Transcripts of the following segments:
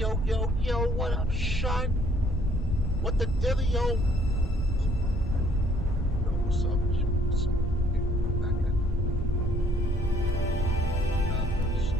Yo, what up, son? What the dealio? Yo, what's up? What's up? Okay, back at another stuff.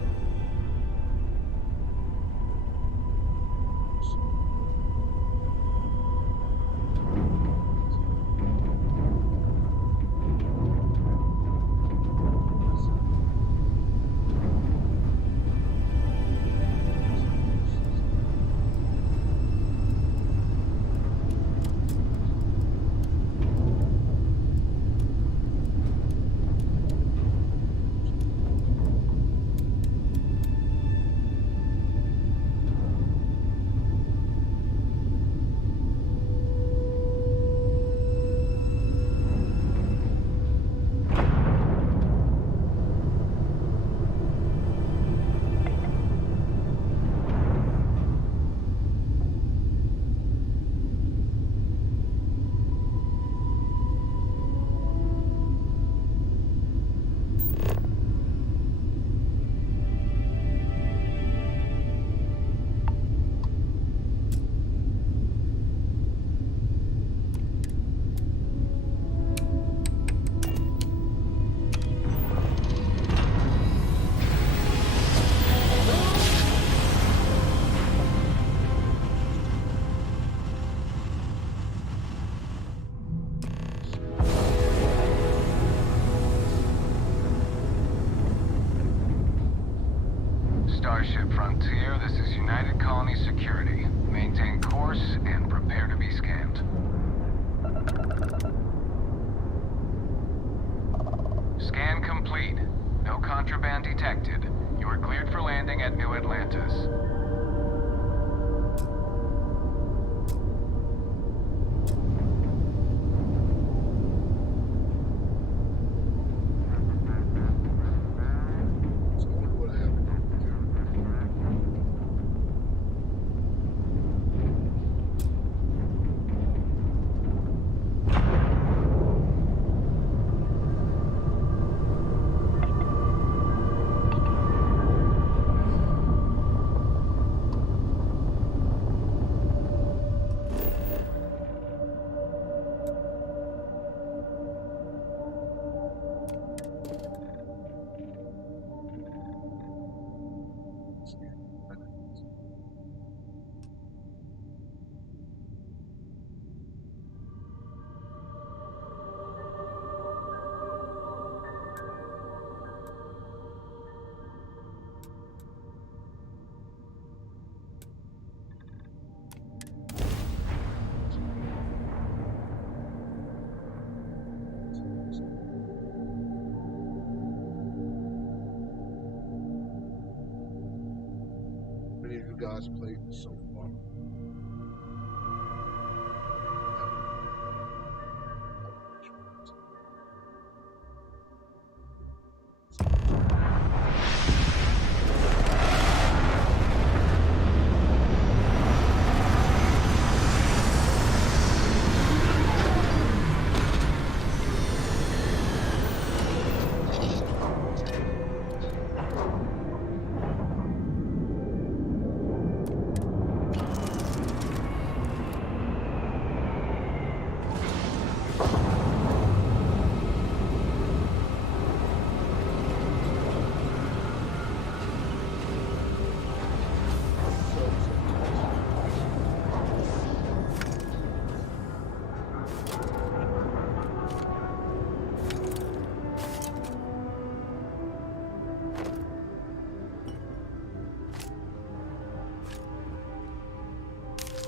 Starship Frontier, this is United Colony Security. Maintain course and prepare to be scanned. Scan complete. No contraband detected. You are cleared for landing at New Atlantis. So I wonder what happened. Many of you guys played this so far.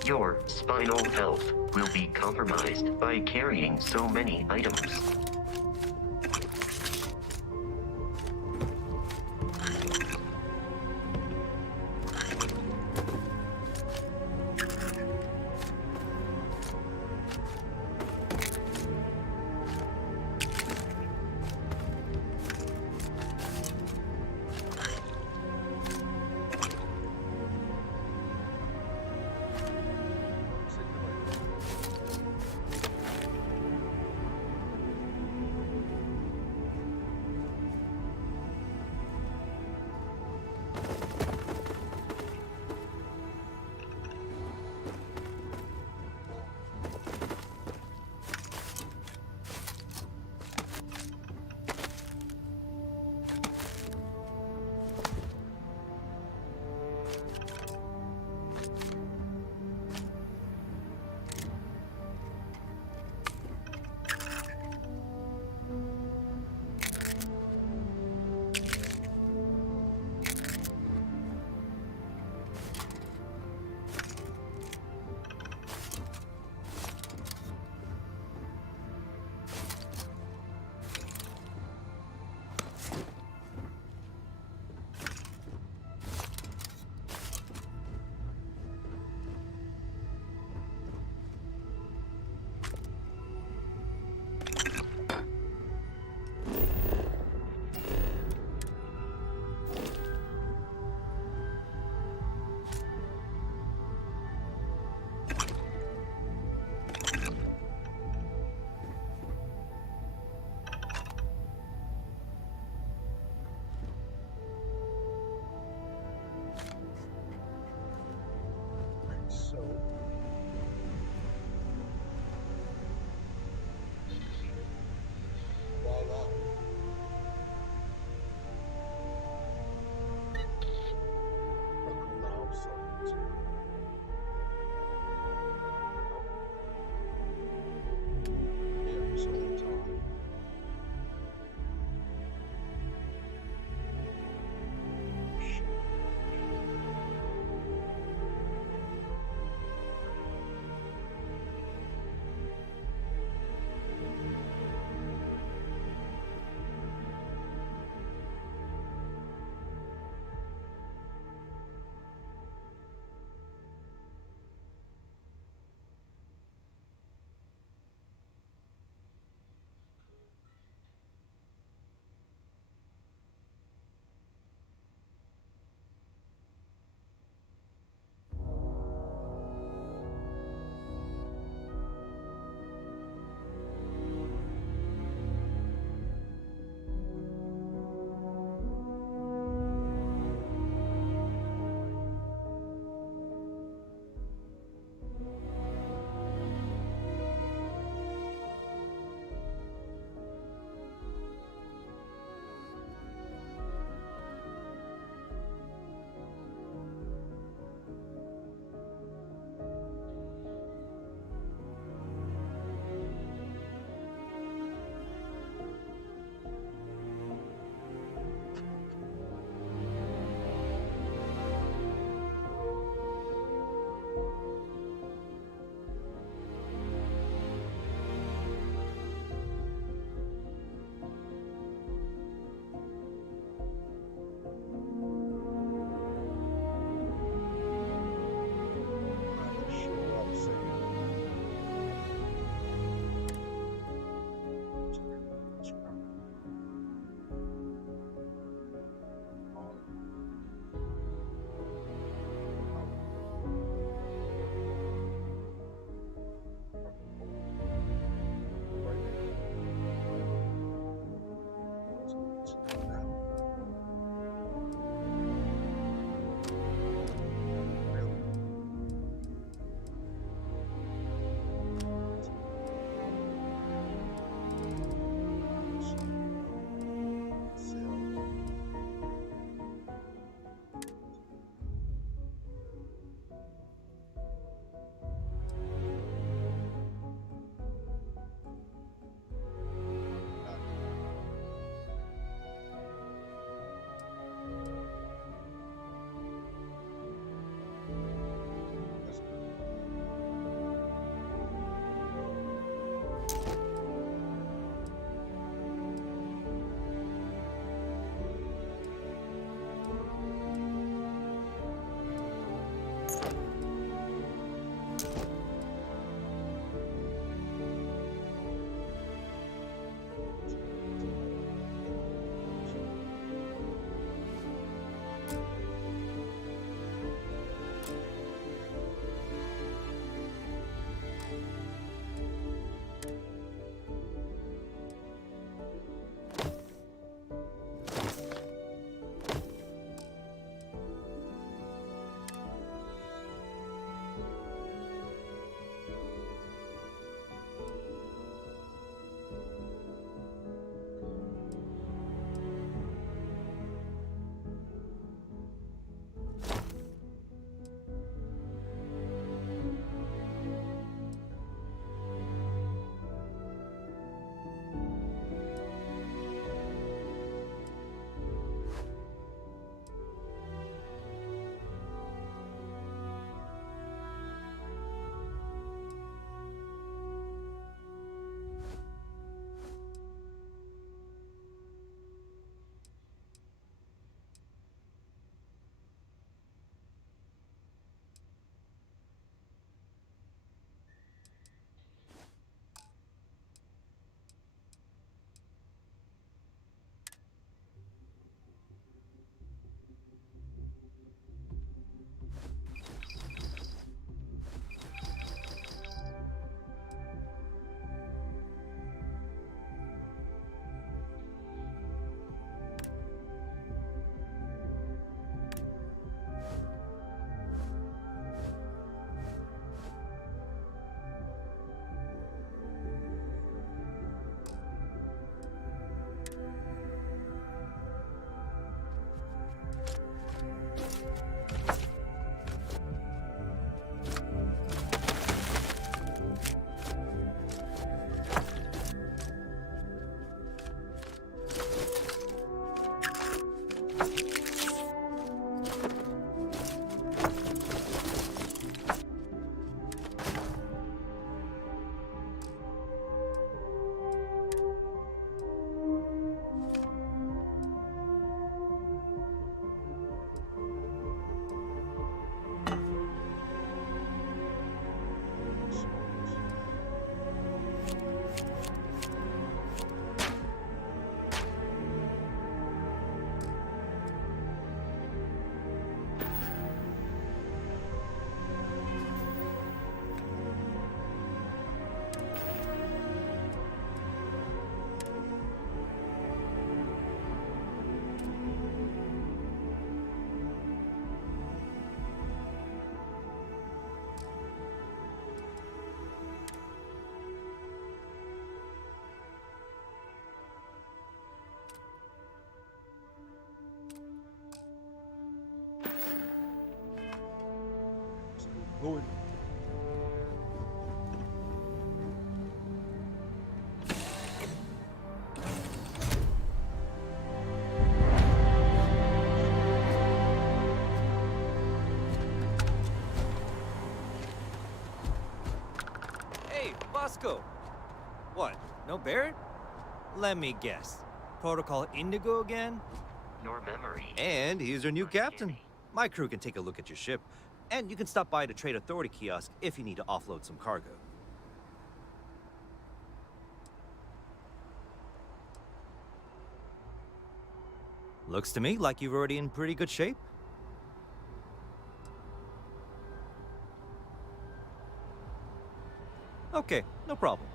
Your spinal health will be compromised by carrying so many items. Who is Hey, Bosco! What, no Barrett? Let me guess. Protocol Indigo again? Your memory. And he's your new captain. My crew can take a look at your ship. And you can stop by the Trade Authority kiosk if you need to offload some cargo. Looks to me like you're already in pretty good shape. Okay, no problem.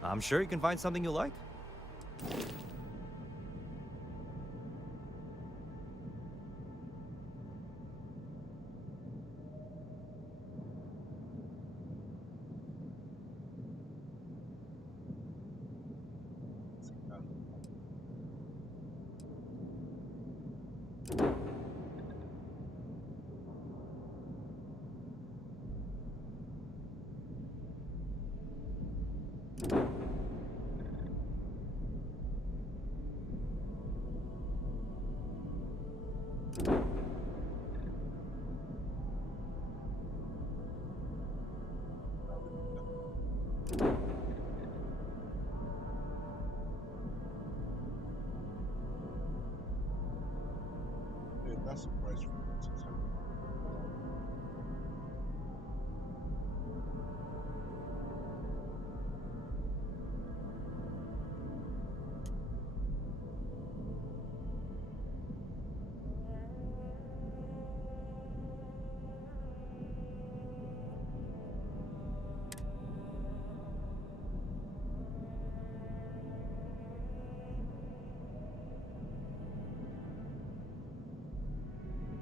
I'm sure you can find something you like. Yeah, that's the price for it. 600.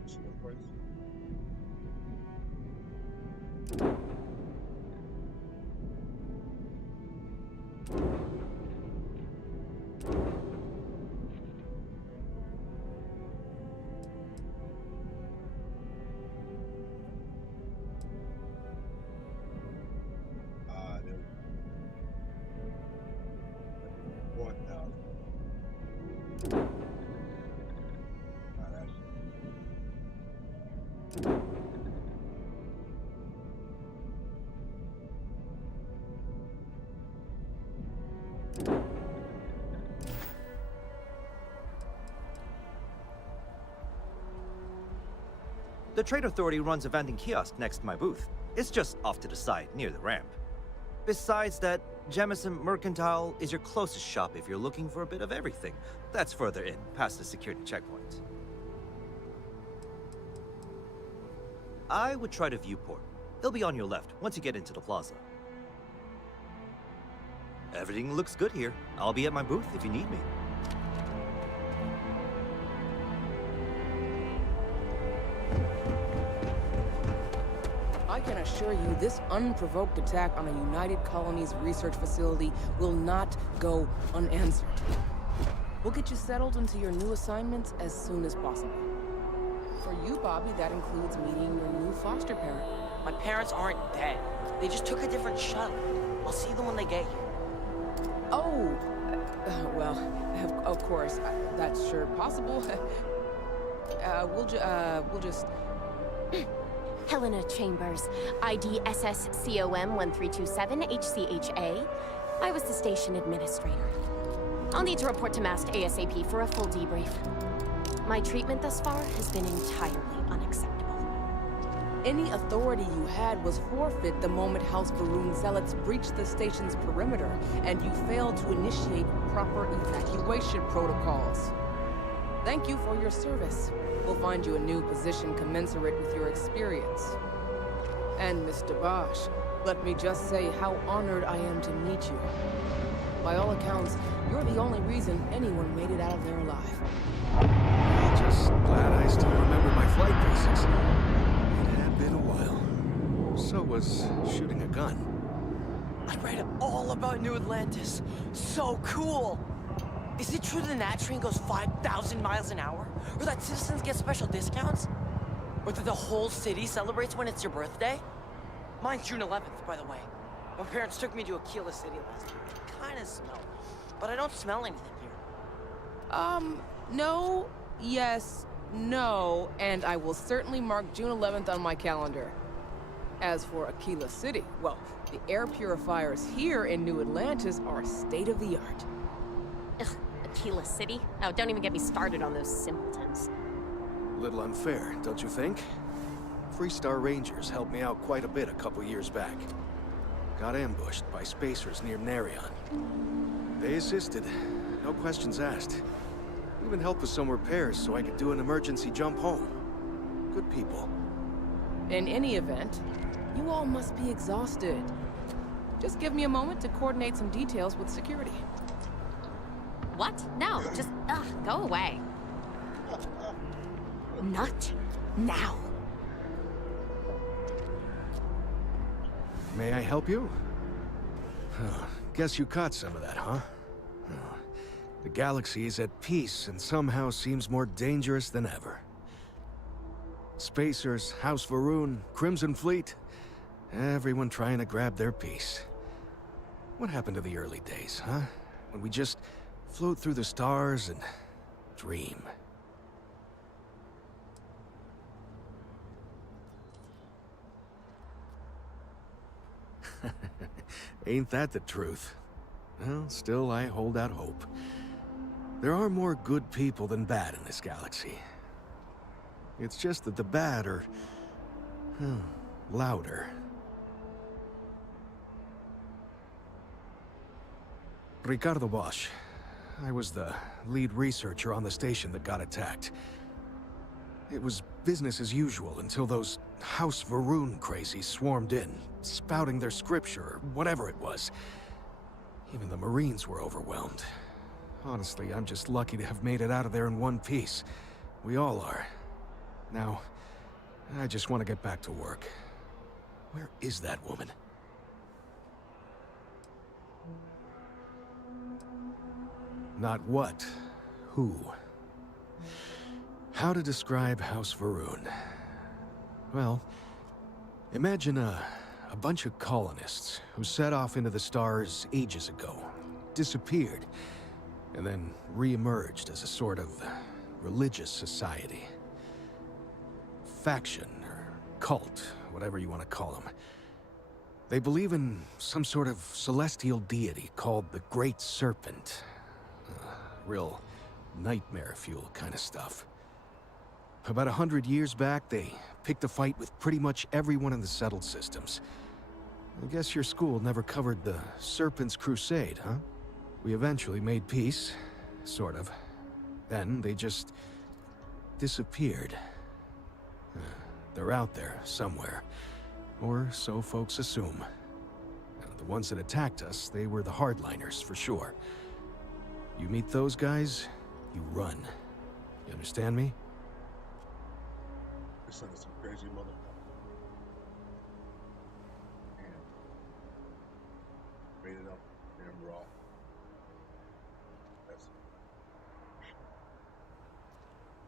See the price? There we go. 1,000. That's The Trade Authority runs a vending kiosk next to my booth. It's just off to the side, near the ramp. Besides that, Jemison Mercantile is your closest shop if you're looking for a bit of everything. That's further in, past the security checkpoint. I would try the viewport. It'll be on your left once you get into the plaza. Everything looks good here. I'll be at my booth if you need me. I can assure you this unprovoked attack on a United Colonies research facility will not go unanswered. We'll get you settled into your new assignments as soon as possible. For you, Bobby, that includes meeting your new foster parent. My parents aren't dead. They just took a different shuttle. I'll see them when they get here. Oh, well, of course, that's sure possible. We'll just... Helena Chambers, ID SSCOM 1327 HCHA. I was the station administrator. I'll need to report to MAST ASAP for a full debrief. My treatment thus far has been entirely unacceptable. Any authority you had was forfeit the moment House Varun zealots breached the station's perimeter, and you failed to initiate proper evacuation protocols. Thank you for your service. We'll find you a new position commensurate with your experience. And Mr. Bosch, let me just say how honored I am to meet you. By all accounts, you're the only reason anyone made it out of there alive. I'm just glad I still remember my flight basics. It had been a while. So was shooting a gun. I read all about New Atlantis. So cool! Is it true the Nat train goes 5,000 miles an hour? Or that citizens get special discounts? Or that the whole city celebrates when it's your birthday? Mine's June 11th, by the way. My parents took me to Aquila City last year. It kinda smelled. But I don't smell anything here. No, yes, no, and I will certainly mark June 11th on my calendar. As for Aquila City, well, the air purifiers here in New Atlantis are state-of-the-art. Ugh, Aquila City? Oh, don't even get me started on those simpletons. A little unfair, don't you think? Freestar Rangers helped me out quite a bit a couple years back. Got ambushed by spacers near Narion. They assisted, no questions asked. Even helped with some repairs so I could do an emergency jump home. Good people. In any event, you all must be exhausted. Just give me a moment to coordinate some details with security. What? No, just, go away. Not now. May I help you? Guess you caught some of that, huh? The galaxy is at peace and somehow seems more dangerous than ever. Spacers, House Varun, Crimson Fleet, everyone trying to grab their piece. What happened to the early days, huh? When we just float through the stars and dream. Ain't that the truth? Well, still I hold out hope. There are more good people than bad in this galaxy. It's just that the bad are... louder. Ricardo Bosch. I was the lead researcher on the station that got attacked. It was business as usual until those House Varun crazies swarmed in, spouting their scripture or whatever it was. Even the Marines were overwhelmed. Honestly, I'm just lucky to have made it out of there in one piece. We all are. Now, I just want to get back to work. Where is that woman? Not what, who. How to describe House Varun? Well, imagine a bunch of colonists who set off into the stars ages ago, disappeared, and then re-emerged as a sort of religious society. Faction, or cult, whatever you want to call them. They believe in some sort of celestial deity called the Great Serpent. Real nightmare fuel kind of stuff. About 100 years back, they picked a fight with pretty much everyone in the settled systems. I guess your school never covered the Serpent's Crusade, huh? We eventually made peace, sort of. Then they just disappeared. They're out there, somewhere. Or so folks assume. The ones that attacked us, they were the hardliners, for sure. You meet those guys, you run. You understand me? This son is some crazy motherfucker. And made it up damn raw. That's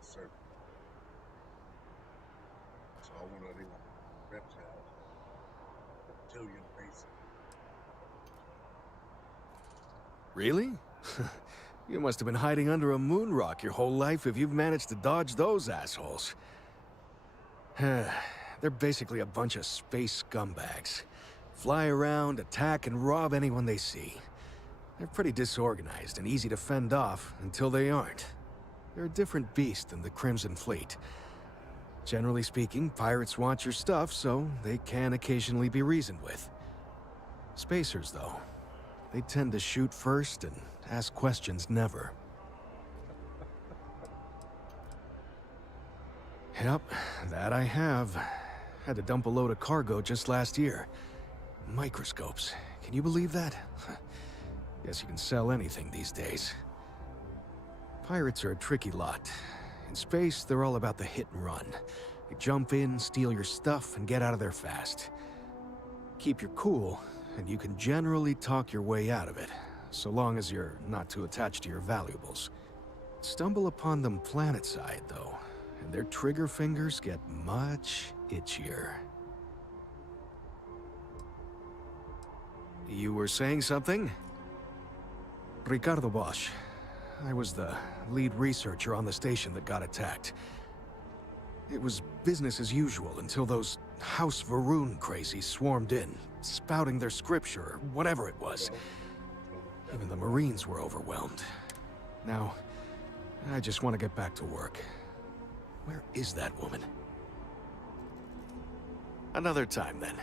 serpent. So I want to reptiles. Reptilian race. Really? You must have been hiding under a moon rock your whole life if you've managed to dodge those assholes. They're basically a bunch of space scumbags. Fly around, attack, and rob anyone they see. They're pretty disorganized and easy to fend off until they aren't. They're a different beast than the Crimson Fleet. Generally speaking, pirates want your stuff, so they can occasionally be reasoned with. Spacers, though, they tend to shoot first and ask questions never. Yep, that I have. Had to dump a load of cargo just last year. Microscopes. Can you believe that? Guess you can sell anything these days. Pirates are a tricky lot. In space, they're all about the hit and run. They jump in, steal your stuff, and get out of there fast. Keep your cool, and you can generally talk your way out of it, so long as you're not too attached to your valuables. Stumble upon them planetside, though, and their trigger fingers get much itchier. You were saying something? Ricardo Bosch. I was the lead researcher on the station that got attacked. It was business as usual until those House Varun crazies swarmed in, spouting their scripture or whatever it was. Even the Marines were overwhelmed. Now, I just want to get back to work. Where is that woman? Another time, then.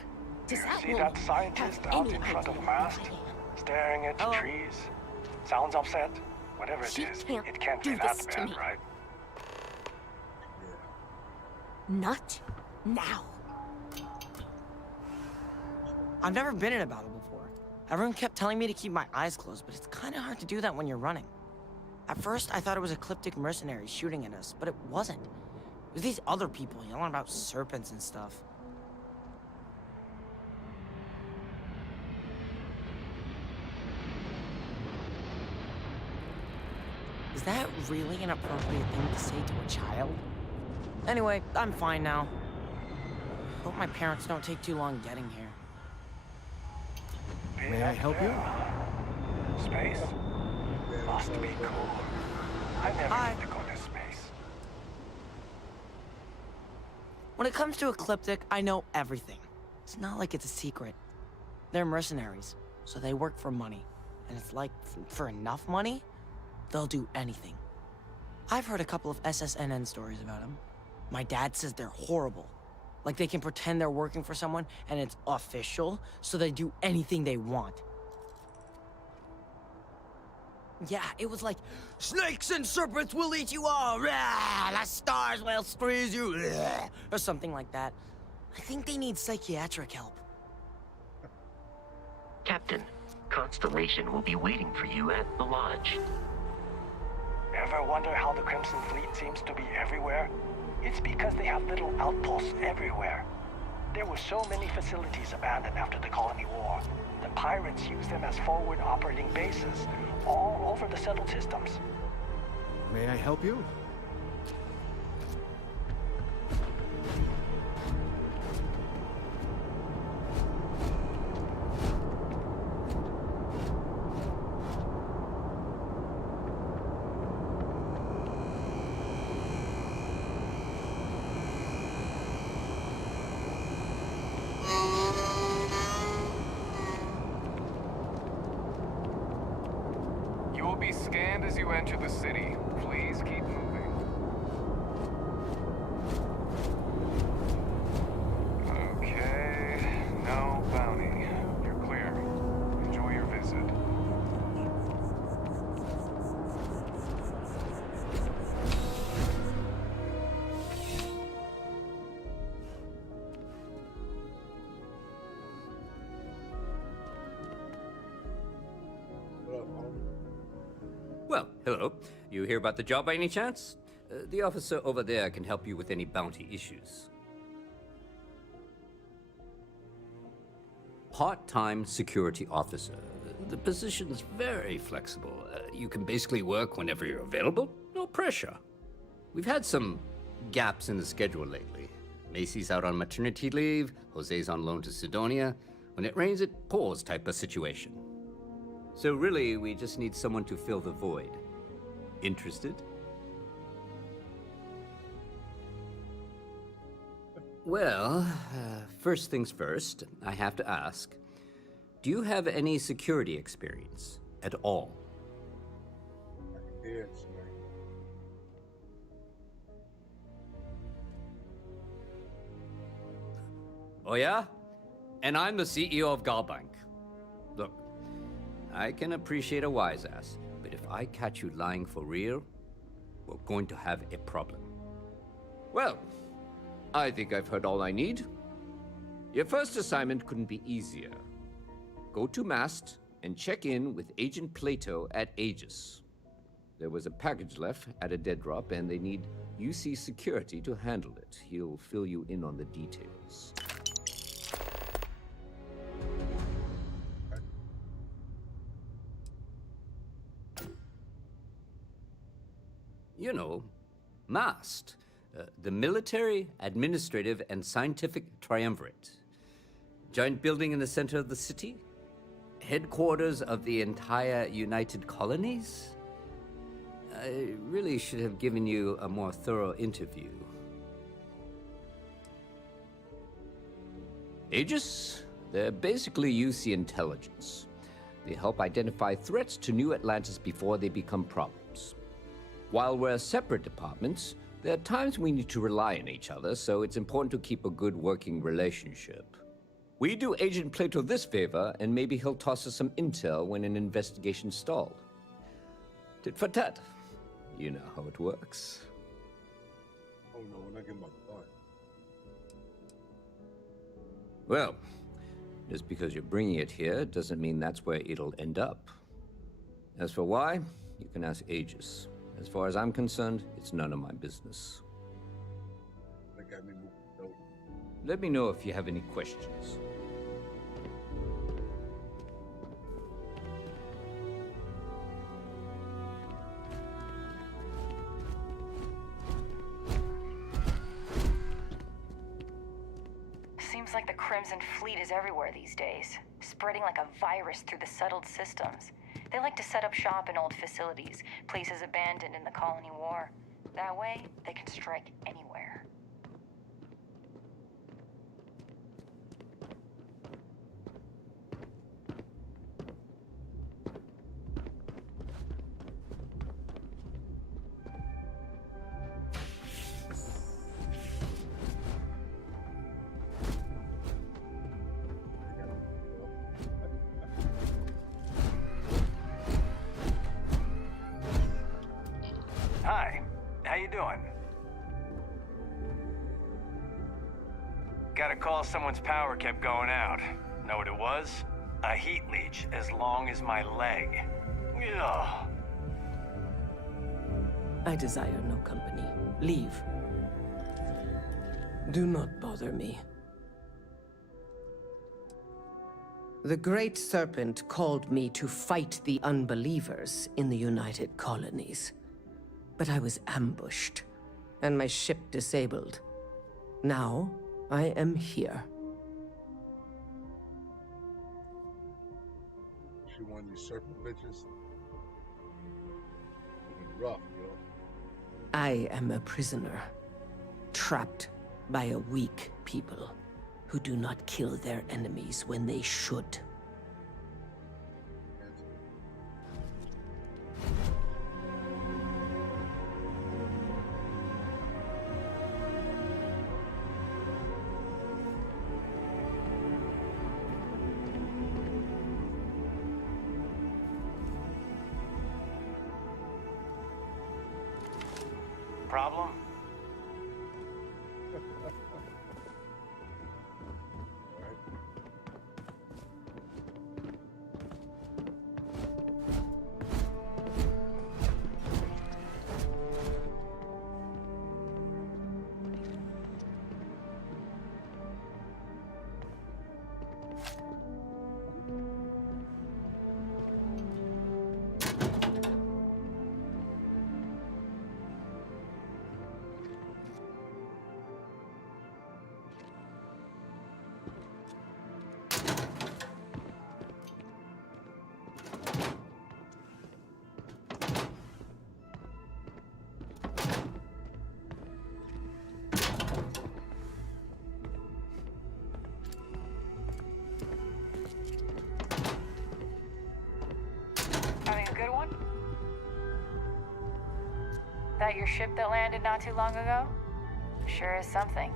Does that See woman that scientist have out any in front of idea mast? who I am? Staring at the Hello? trees? Sounds upset? Whatever it She is, can't it can't do be that this to bad, me. right? Not now. I've never been in a battle before. Everyone kept telling me to keep my eyes closed, but it's kind of hard to do that when you're running. At first, I thought it was ecliptic mercenaries shooting at us, but it wasn't. It was these other people yelling about serpents and stuff. Is that really an appropriate thing to say to a child? Anyway, I'm fine now. Hope my parents don't take too long getting here. May I help you? Space? Must be cool. I never Hi. need to go to space. When it comes to Ecliptic, I know everything. It's not like it's a secret. They're mercenaries, so they work for money. And it's like, for enough money, they'll do anything. I've heard a couple of SSNN stories about them. My dad says they're horrible. Like they can pretend they're working for someone and it's official, so they do anything they want. Yeah, it was like, snakes and serpents will eat you all, rah, the stars will squeeze you, rah, or something like that. I think they need psychiatric help. Captain, Constellation will be waiting for you at the lodge. Ever wonder how the Crimson Fleet seems to be everywhere? It's because they have little outposts everywhere. There were so many facilities abandoned after the Colony War. The pirates used them as forward operating bases all over the settled systems. May I help you? You will be scanned as you enter the city. Please keep moving. Okay, no bounty. You're clear. Enjoy your visit. Well, hello. You hear about the job by any chance? The officer over there can help you with any bounty issues. Part-time security officer. The position's very flexible. You can basically work whenever you're available. No pressure. We've had some gaps in the schedule lately. Macy's out on maternity leave. Jose's on loan to Sidonia. When it rains, it pours type of situation. So really, we just need someone to fill the void. Interested? Well, first things first, I have to ask, do you have any security experience at all? Oh, yeah? And I'm the CEO of Galbank. Look, I can appreciate a wise ass, but if I catch you lying for real, we're going to have a problem. Well, I think I've heard all I need. Your first assignment couldn't be easier. Go to Mast and check in with Agent Plato at Aegis. There was a package left at a dead drop, and they need UC security to handle it. He'll fill you in on the details. You know, MAST, the Military, Administrative, and Scientific Triumvirate. Giant building in the center of the city? Headquarters of the entire United Colonies? I really should have given you a more thorough interview. Aegis? They're basically UC intelligence. They help identify threats to New Atlantis before they become problems. While we're separate departments, there are times we need to rely on each other, so it's important to keep a good working relationship. We do Agent Plato this favor, and maybe he'll toss us some intel when an investigation stalled. Tit for tat. You know how it works. Oh no, we're not getting my thought. Well, just because you're bringing it here doesn't mean that's where it'll end up. As for why, you can ask Aegis. As far as I'm concerned, it's none of my business. That got me moving. Let me know if you have any questions. Seems like the Crimson Fleet is everywhere these days, spreading like a virus through the settled systems. They like to set up shop in old facilities, places abandoned in the colony war. That way, they can strike anywhere. Hi, how you doing? Got a call someone's power kept going out. Know what it was? A heat leech as long as my leg. Ugh. I desire no company. Leave. Do not bother me. The Great Serpent called me to fight the unbelievers in the United Colonies. But I was ambushed, and my ship disabled. Now, I am here. She one of these serpent bitches. Looking rough, yo. I am a prisoner, trapped by a weak people who do not kill their enemies when they should. Problem? Having a good one? That your ship that landed not too long ago? Sure is something.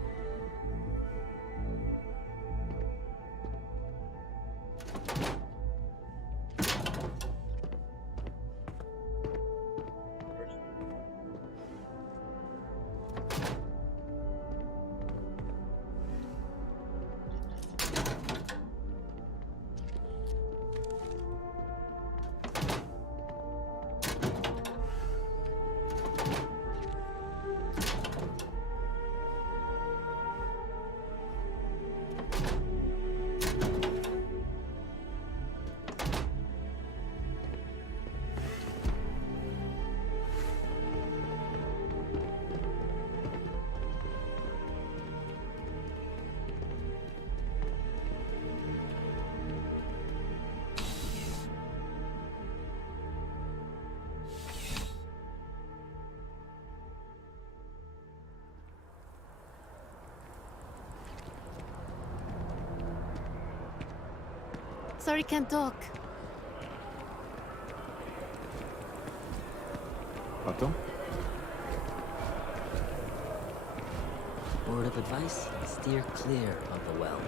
Sorry, can't talk. Otto? Word of advice, steer clear of the well.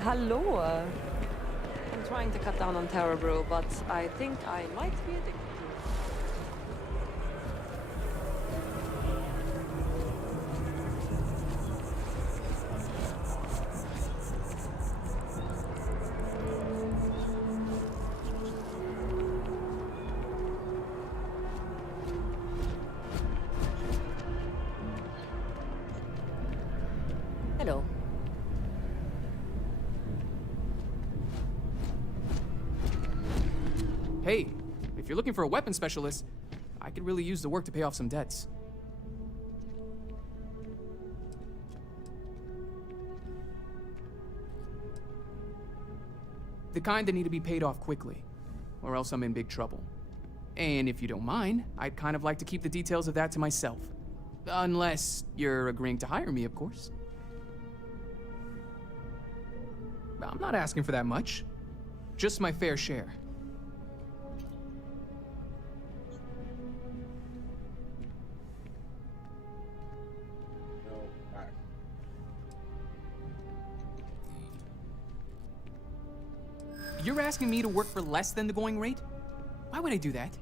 Hello. I'm trying to cut down on Terror Brew, but I think I might be addicted to it. Hello. Hey, if you're looking for a weapon specialist, I could really use the work to pay off some debts. The kind that need to be paid off quickly, or else I'm in big trouble. And if you don't mind, I'd kind of like to keep the details of that to myself. Unless you're agreeing to hire me, of course. I'm not asking for that much. Just my fair share. You're asking me to work for less than the going rate? Why would I do that?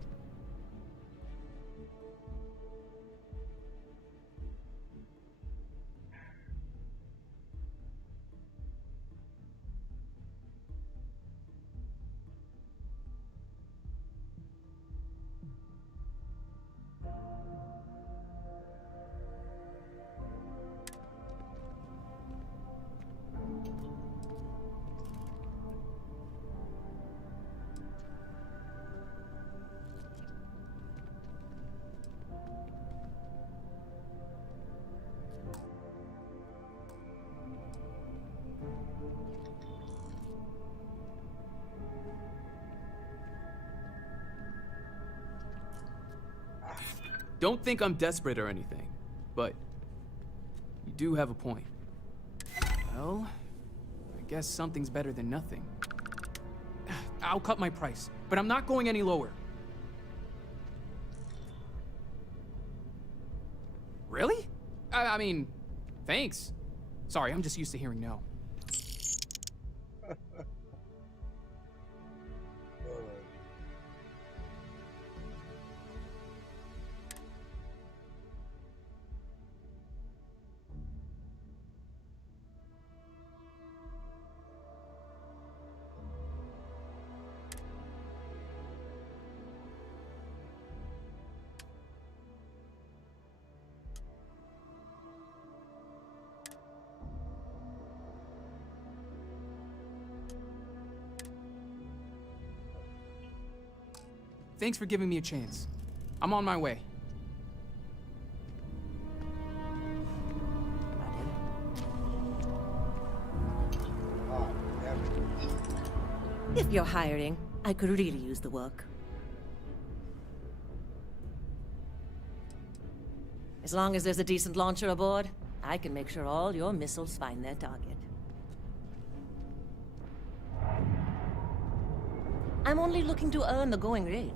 Don't think I'm desperate or anything, but you do have a point. Well, I guess something's better than nothing. I'll cut my price, but I'm not going any lower. Really? I mean, thanks. Sorry, I'm just used to hearing no. Thanks for giving me a chance. I'm on my way. If you're hiring, I could really use the work. As long as there's a decent launcher aboard, I can make sure all your missiles find their target. I'm only looking to earn the going rate.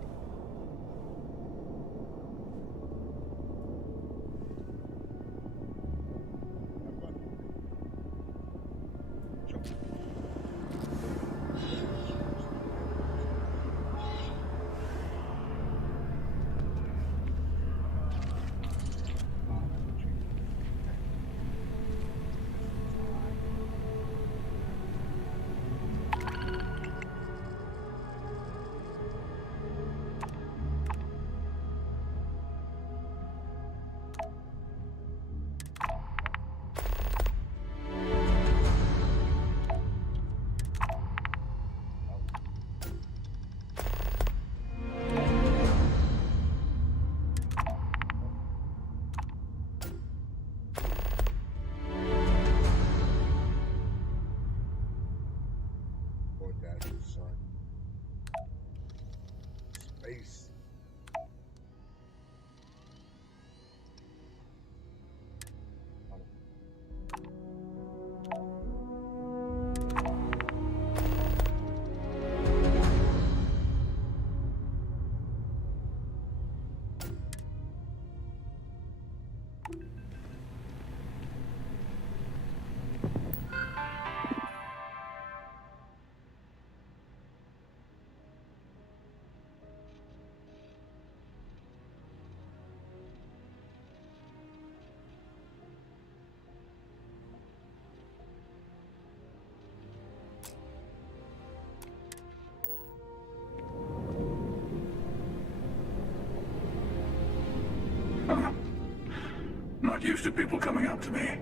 used to people coming up to me.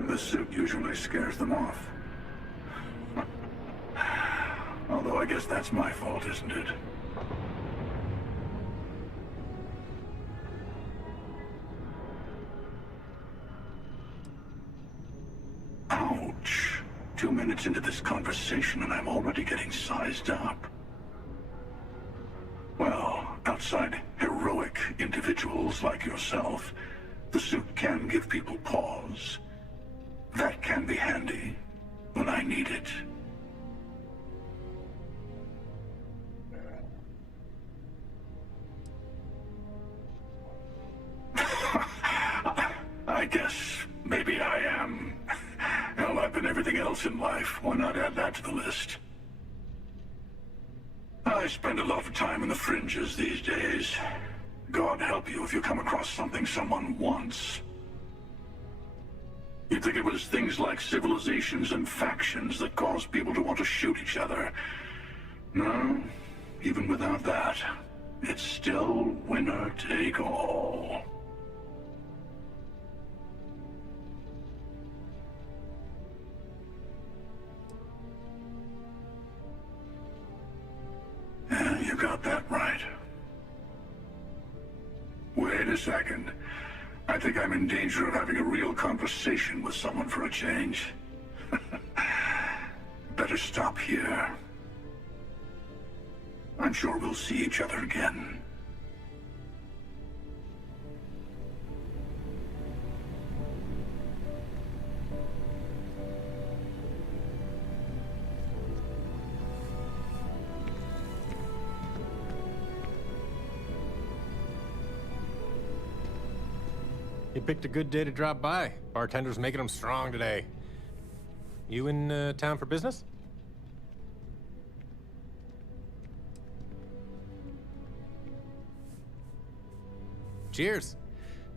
The suit usually scares them off. Although I guess that's my fault, isn't it? Ouch. 2 minutes into this conversation and I'm already getting sized up. Well, outside heroic individuals like yourself, the suit can give people pause. That can be handy when I need it. I guess maybe I am. Hell, I've been everything else in life. Why not add that to the list? I spend a lot of time in the fringes these days. God help you if you come across something someone wants. You'd think it was things like civilizations and factions that cause people to want to shoot each other. No, even without that, it's still winner take all. Yeah, you got that right. Wait a second. I think I'm in danger of having a real conversation with someone for a change. Better stop here. I'm sure we'll see each other again. You picked a good day to drop by. Bartender's making them strong today. You in town for business? Cheers.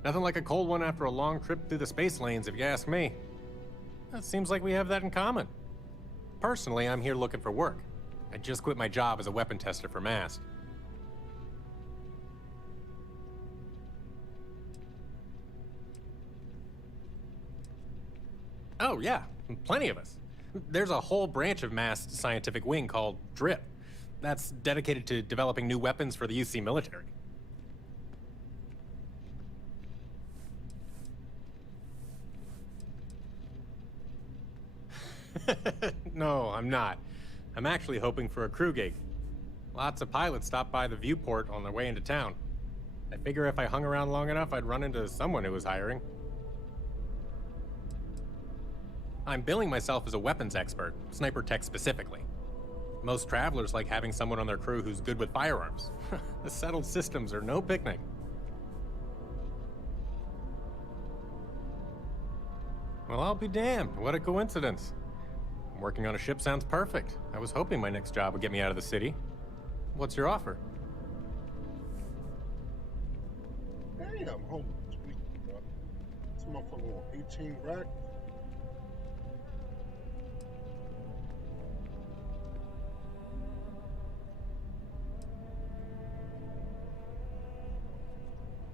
Nothing like a cold one after a long trip through the space lanes, if you ask me. It seems like we have that in common. Personally, I'm here looking for work. I just quit my job as a weapon tester for MAST. Oh, yeah. Plenty of us. There's a whole branch of MAST scientific wing called DRIP. That's dedicated to developing new weapons for the UC military. No, I'm not. I'm actually hoping for a crew gig. Lots of pilots stop by the viewport on their way into town. I figure if I hung around long enough, I'd run into someone who was hiring. I'm billing myself as a weapons expert, sniper tech specifically. Most travelers like having someone on their crew who's good with firearms. The settled systems are no picnic. Well, I'll be damned. What a coincidence. Working on a ship sounds perfect. I was hoping my next job would get me out of the city. What's your offer? Damn, holy sweet, bro. This motherfucker want 18 racks.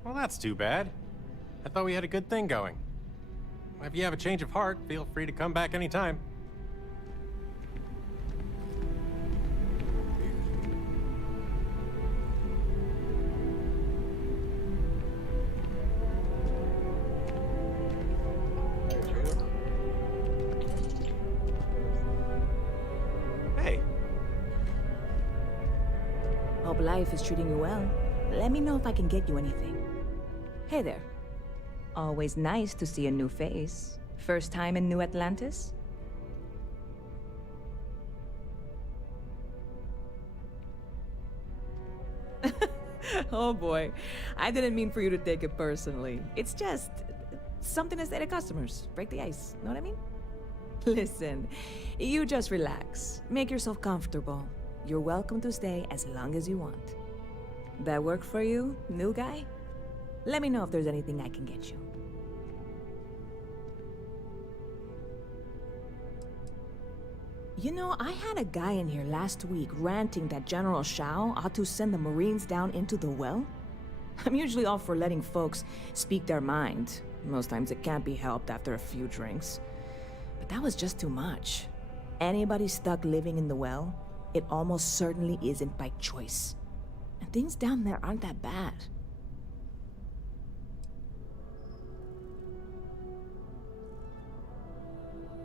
Well, that's too bad. I thought we had a good thing going. If you have a change of heart, feel free to come back anytime. Hey. Hope life is treating you well. Let me know if I can get you anything. Hey there. Always nice to see a new face. First time in New Atlantis? Oh boy. I didn't mean for you to take it personally. It's just something to say to customers. Break the ice. Know what I mean? Listen, you just relax. Make yourself comfortable. You're welcome to stay as long as you want. That work for you, new guy? Let me know if there's anything I can get you. You know, I had a guy in here last week ranting that General Shao ought to send the Marines down into the well. I'm usually all for letting folks speak their mind. Most times it can't be helped after a few drinks. But that was just too much. Anybody stuck living in the well, it almost certainly isn't by choice. And things down there aren't that bad.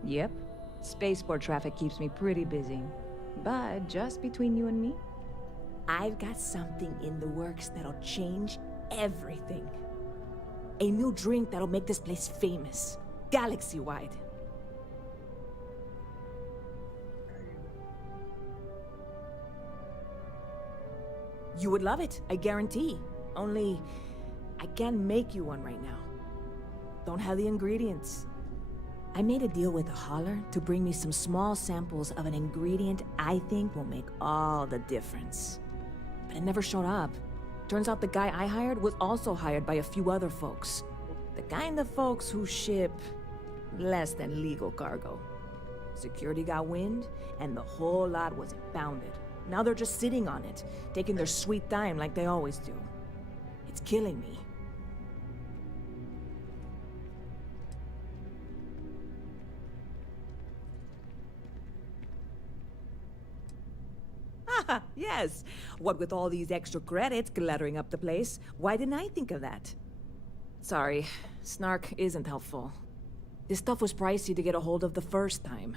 Yep. Spaceport traffic keeps me pretty busy. But just between you and me, I've got something in the works that'll change everything. A new drink that'll make this place famous, galaxy-wide. You would love it, I guarantee. Only, I can't make you one right now. Don't have the ingredients. I made a deal with a hauler to bring me some small samples of an ingredient I think will make all the difference. But it never showed up. Turns out the guy I hired was also hired by a few other folks. The kind of folks who ship less than legal cargo. Security got wind, and the whole lot was impounded. Now they're just sitting on it, taking their sweet time like they always do. It's killing me. Yes. What with all these extra credits cluttering up the place, why didn't I think of that? Sorry, snark isn't helpful. This stuff was pricey to get a hold of the first time.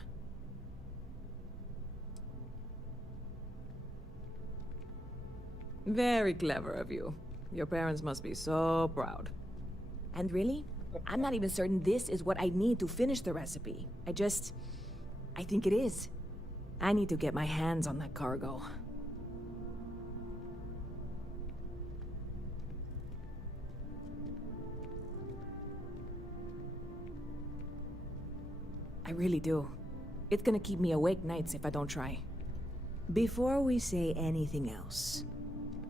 Very clever of you. Your parents must be so proud. And really, I'm not even certain this is what I need to finish the recipe. I think it is. I need to get my hands on that cargo. I really do. It's gonna keep me awake nights if I don't try. Before we say anything else,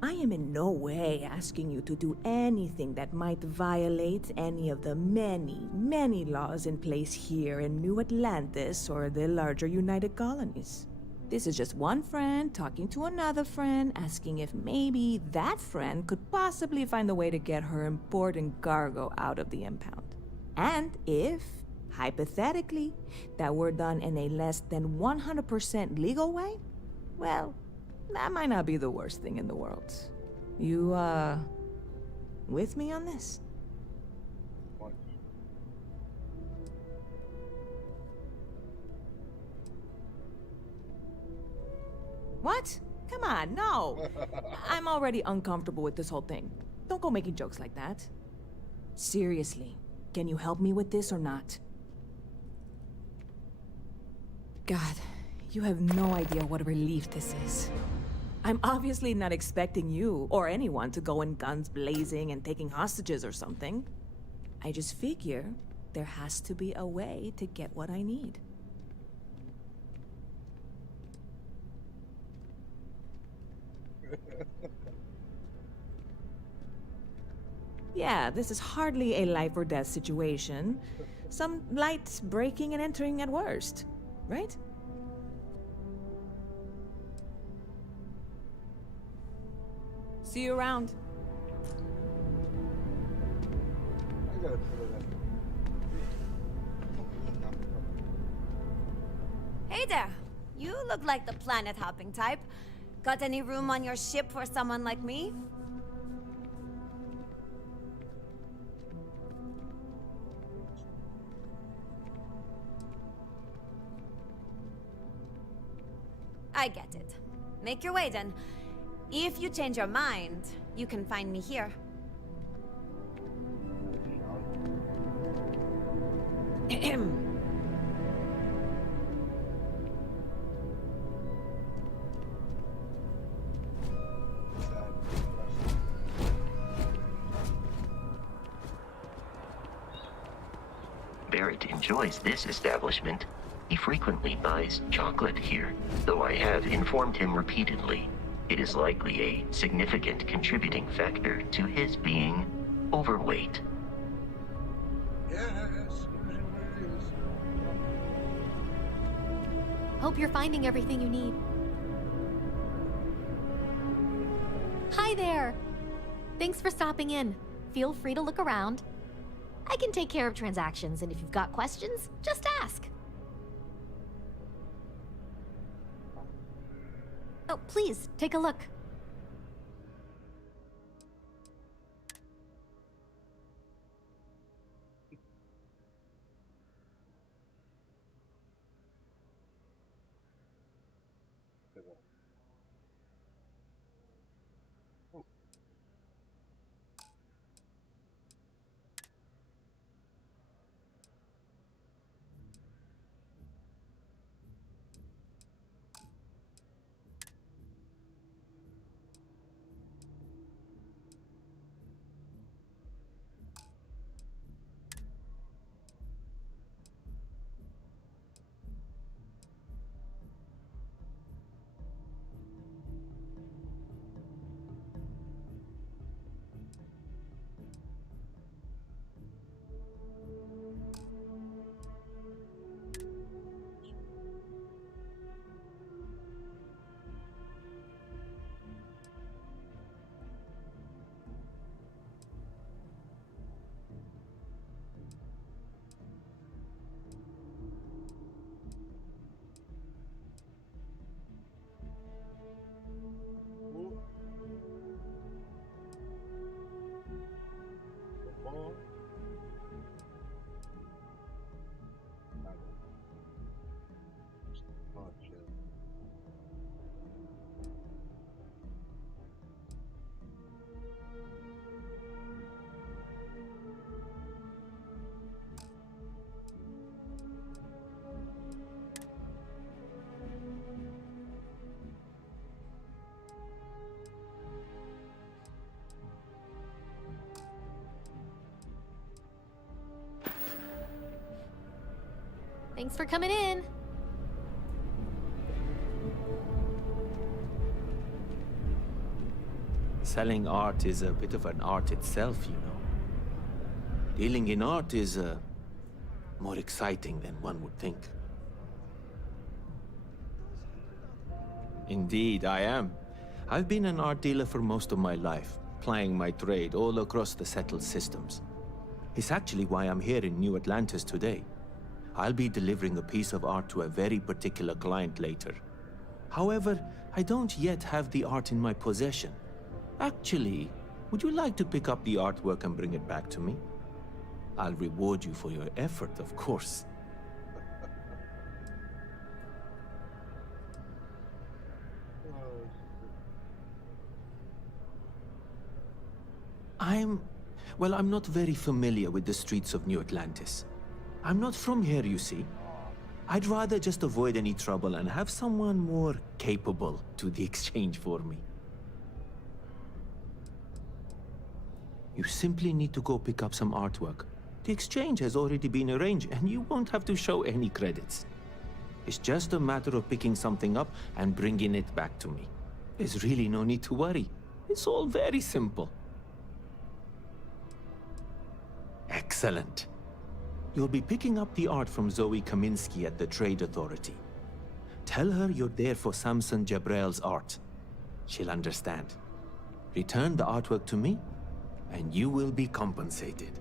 I am in no way asking you to do anything that might violate any of the many, many laws in place here in New Atlantis or the larger United Colonies. This is just one friend talking to another friend, asking if maybe that friend could possibly find a way to get her important cargo out of the impound. And if, hypothetically, that were done in a less than 100% legal way, well, that might not be the worst thing in the world. You, with me on this? What? Come on, no! I'm already uncomfortable with this whole thing. Don't go making jokes like that. Seriously, can you help me with this or not? God, you have no idea what a relief this is. I'm obviously not expecting you or anyone to go in guns blazing and taking hostages or something. I just figure there has to be a way to get what I need. Yeah, this is hardly a life or death situation. Some light breaking and entering at worst, right? See you around. I gotta put it Hey there! You look like the planet-hopping type. Got any room on your ship for someone like me? I get it. Make your way then. If you change your mind, you can find me here. Barrett enjoys this establishment. He frequently buys chocolate here, though I have informed him repeatedly it is likely a significant contributing factor to his being overweight. Yeah, that's usually what it is. Hope you're finding everything you need. Hi there! Thanks for stopping in. Feel free to look around. I can take care of transactions, and if you've got questions, just ask. Oh, please, take a look. Thanks for coming in. Selling art is a bit of an art itself, you know. Dealing in art is more exciting than one would think. Indeed, I am. I've been an art dealer for most of my life, plying my trade all across the settled systems. It's actually why I'm here in New Atlantis today. I'll be delivering a piece of art to a very particular client later. However, I don't yet have the art in my possession. Actually, would you like to pick up the artwork and bring it back to me? I'll reward you for your effort, of course. I'm not very familiar with the streets of New Atlantis. I'm not from here, you see. I'd rather just avoid any trouble and have someone more capable do the exchange for me. You simply need to go pick up some artwork. The exchange has already been arranged, and you won't have to show any credits. It's just a matter of picking something up and bringing it back to me. There's really no need to worry. It's all very simple. Excellent. You'll be picking up the art from Zoe Kaminsky at the Trade Authority. Tell her you're there for Samson Jabrel's art. She'll understand. Return the artwork to me, and you will be compensated.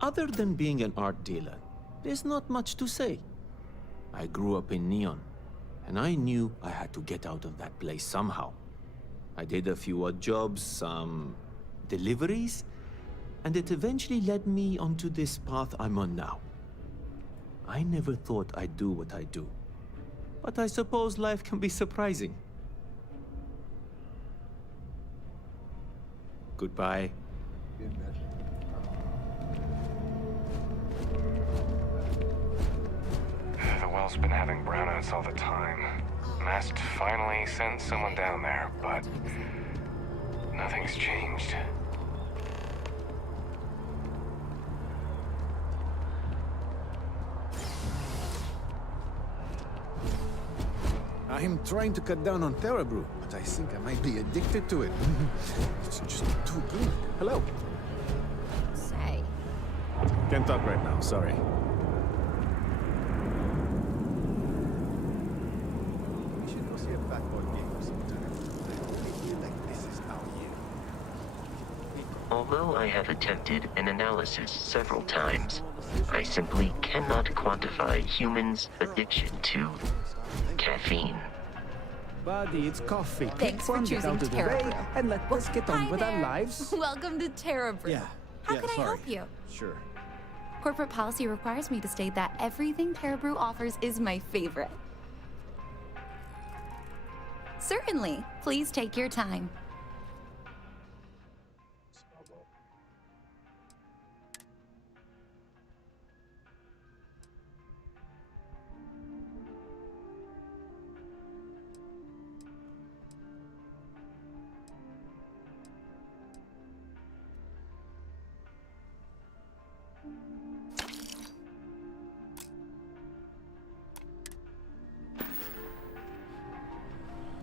Other than being an art dealer, there's not much to say. I grew up in Neon, and I knew I had to get out of that place somehow. I did a few odd jobs, some deliveries, and it eventually led me onto this path I'm on now. I never thought I'd do what I do, but I suppose life can be surprising. Goodbye. The well's been having brownouts all the time. Mast finally sent someone down there, but nothing's changed. I'm trying to cut down on Terrabrew, but I think I might be addicted to it. It's just too good. Hello. Say. Can't talk right now, sorry. Although I have attempted an analysis several times, I simply cannot quantify humans' addiction to caffeine. Buddy, it's coffee. Thanks for choosing Terra Brew. And let's get on with our lives. Welcome to Terra Brew. Yeah. How can I help you? Sure. Corporate policy requires me to state that everything Terra Brew offers is my favorite. Certainly. Please take your time.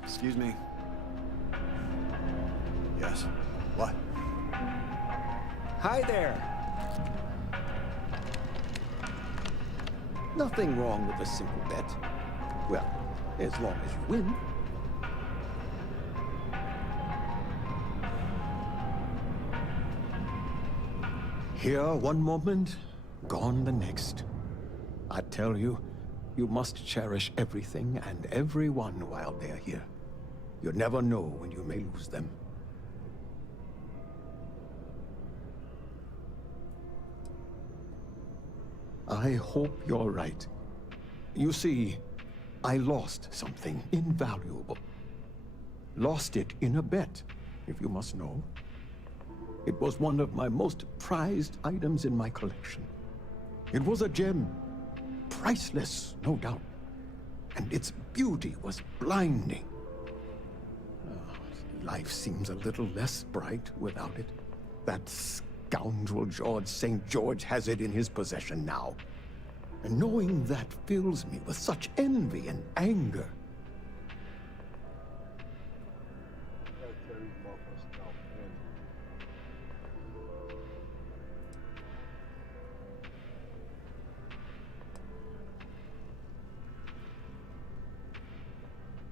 Excuse me. Yes. What? Hi there. Nothing wrong with a simple bet. Well, as long as you win. Here one moment, gone the next. I tell you, you must cherish everything and everyone while they're here. You never know when you may lose them. I hope you're right. You see, I lost something invaluable. Lost it in a bet, if you must know. It was one of my most prized items in my collection. It was a gem. Priceless, no doubt. And its beauty was blinding. Life seems a little less bright without it. That scoundrel George St. George has it in his possession now. And knowing that fills me with such envy and anger.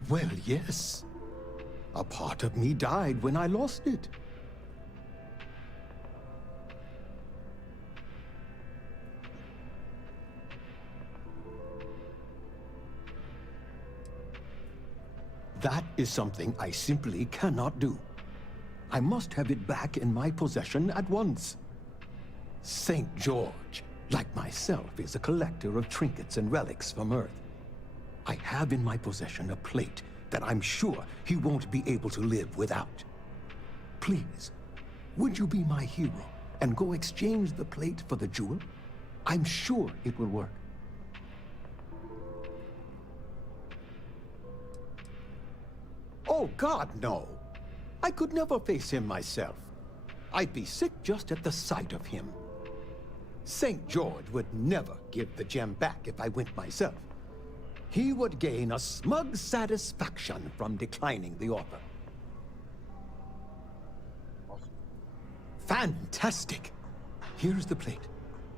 Well, yes. A part of me died when I lost it. That is something I simply cannot do. I must have it back in my possession at once. St. George, like myself, is a collector of trinkets and relics from Earth. I have in my possession a plate that I'm sure he won't be able to live without. Please, would you be my hero and go exchange the plate for the jewel? I'm sure it will work. Oh, God, no. I could never face him myself. I'd be sick just at the sight of him. St. George would never give the gem back if I went myself. He would gain a smug satisfaction from declining the offer. Fantastic! Here's the plate.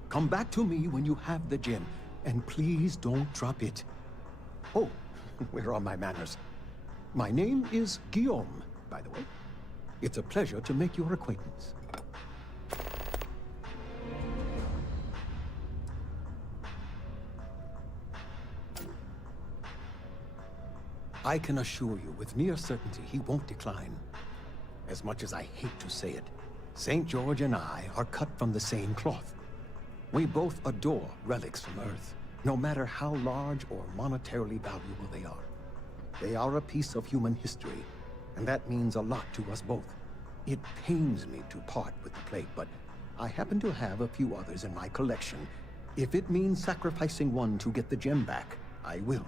Come back to me when you have the gem, and please don't drop it. Oh, where are my manners? My name is Guillaume, by the way. It's a pleasure to make your acquaintance. I can assure you with near certainty he won't decline. As much as I hate to say it, St. George and I are cut from the same cloth. We both adore relics from Earth, no matter how large or monetarily valuable they are. They are a piece of human history, and that means a lot to us both. It pains me to part with the plate, but I happen to have a few others in my collection. If it means sacrificing one to get the gem back, I will.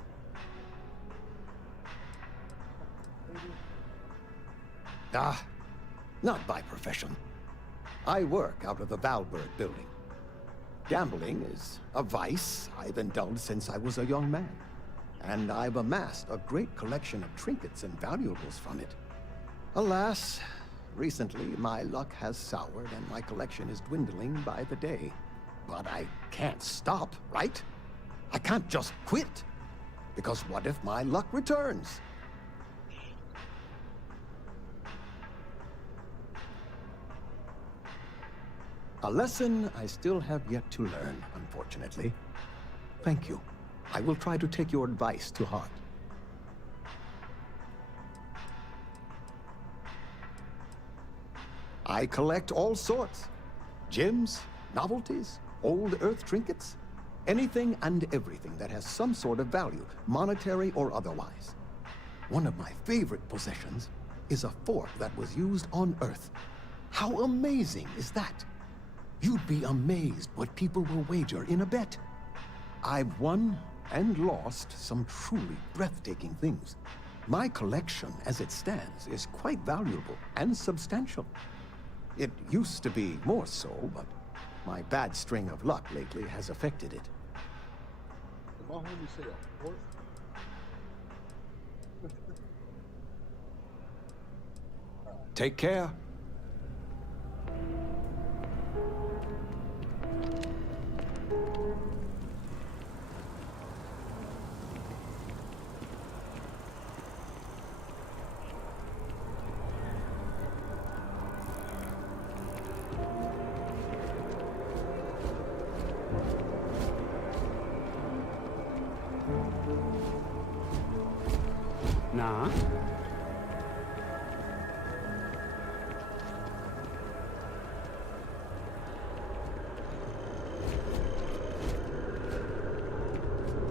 Not by profession. I work out of the Valberg building. Gambling is a vice I've indulged since I was a young man, and I've amassed a great collection of trinkets and valuables from it. Alas, recently my luck has soured and my collection is dwindling by the day. But I can't stop, right? I can't just quit, because what if my luck returns? A lesson I still have yet to learn, unfortunately. Thank you. I will try to take your advice to heart. I collect all sorts. Gems, novelties, old Earth trinkets. Anything and everything that has some sort of value, monetary or otherwise. One of my favorite possessions is a fork that was used on Earth. How amazing is that? You'd be amazed what people will wager in a bet. I've won and lost some truly breathtaking things. My collection, as it stands, is quite valuable and substantial. It used to be more so, but my bad string of luck lately has affected it. Did my homie say a horse? Take care. Na?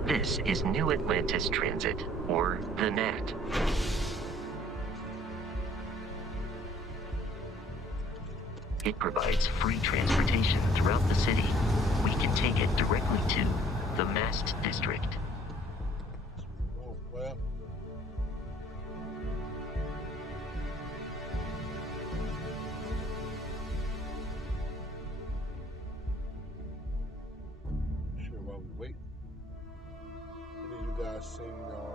This is New Atlantis Transit, or the NAT. It provides free transportation throughout the city. We can take it directly to the Mast District. Oh, well. Sure, while we wait. Any of you guys seen around?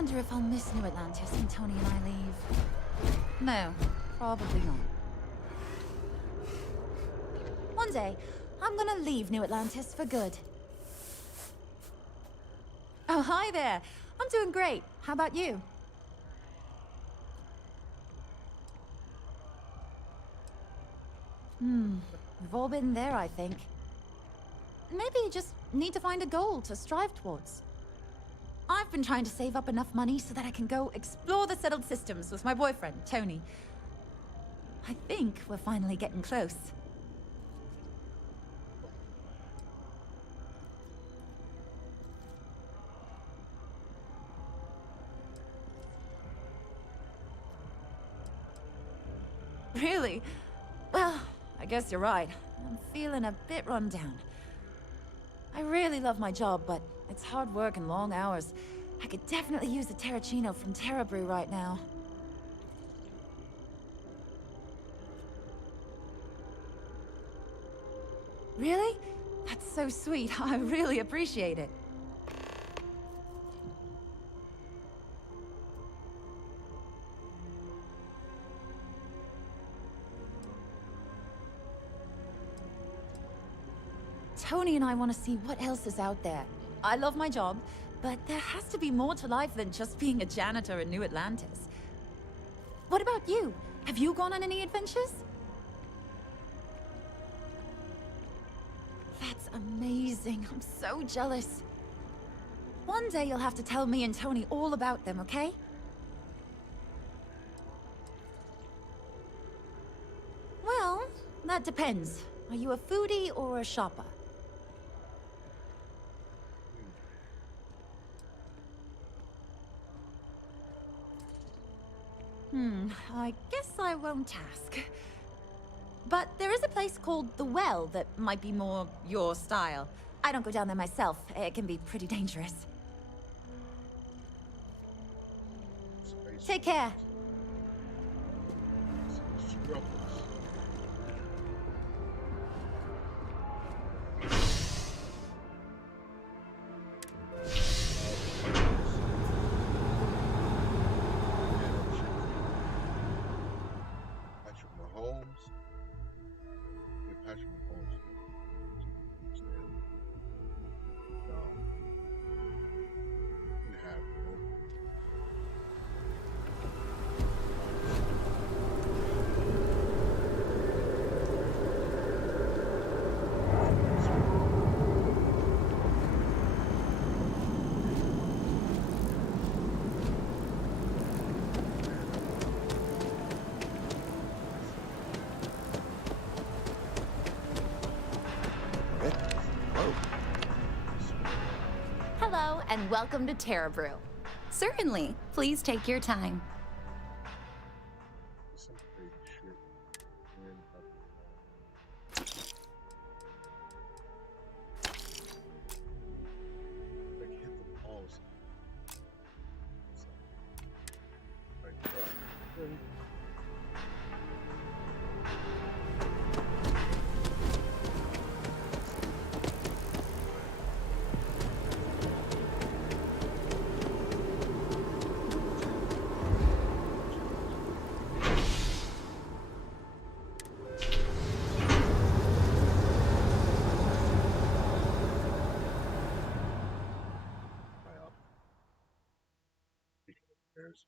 wonder if I'll miss New Atlantis when Tony and I leave. No, probably not. One day, I'm gonna leave New Atlantis for good. Oh, hi there. I'm doing great. How about you? We've all been there, I think. Maybe you just need to find a goal to strive towards. I've been trying to save up enough money so that I can go explore the settled systems with my boyfriend, Tony. I think we're finally getting close. Really? Well, I guess you're right. I'm feeling a bit run down. I really love my job, but it's hard work and long hours. I could definitely use a Terracino from Terra Brew right now. Really? That's so sweet. I really appreciate it. Tony and I want to see what else is out there. I love my job, but there has to be more to life than just being a janitor in New Atlantis. What about you? Have you gone on any adventures? That's amazing. I'm so jealous. One day you'll have to tell me and Tony all about them, okay? Well, that depends. Are you a foodie or a shopper? I guess I won't ask. But there is a place called The Well that might be more your style. I don't go down there myself. It can be pretty dangerous. Take care. Hello, and welcome to Terra Brew. Certainly, please take your time.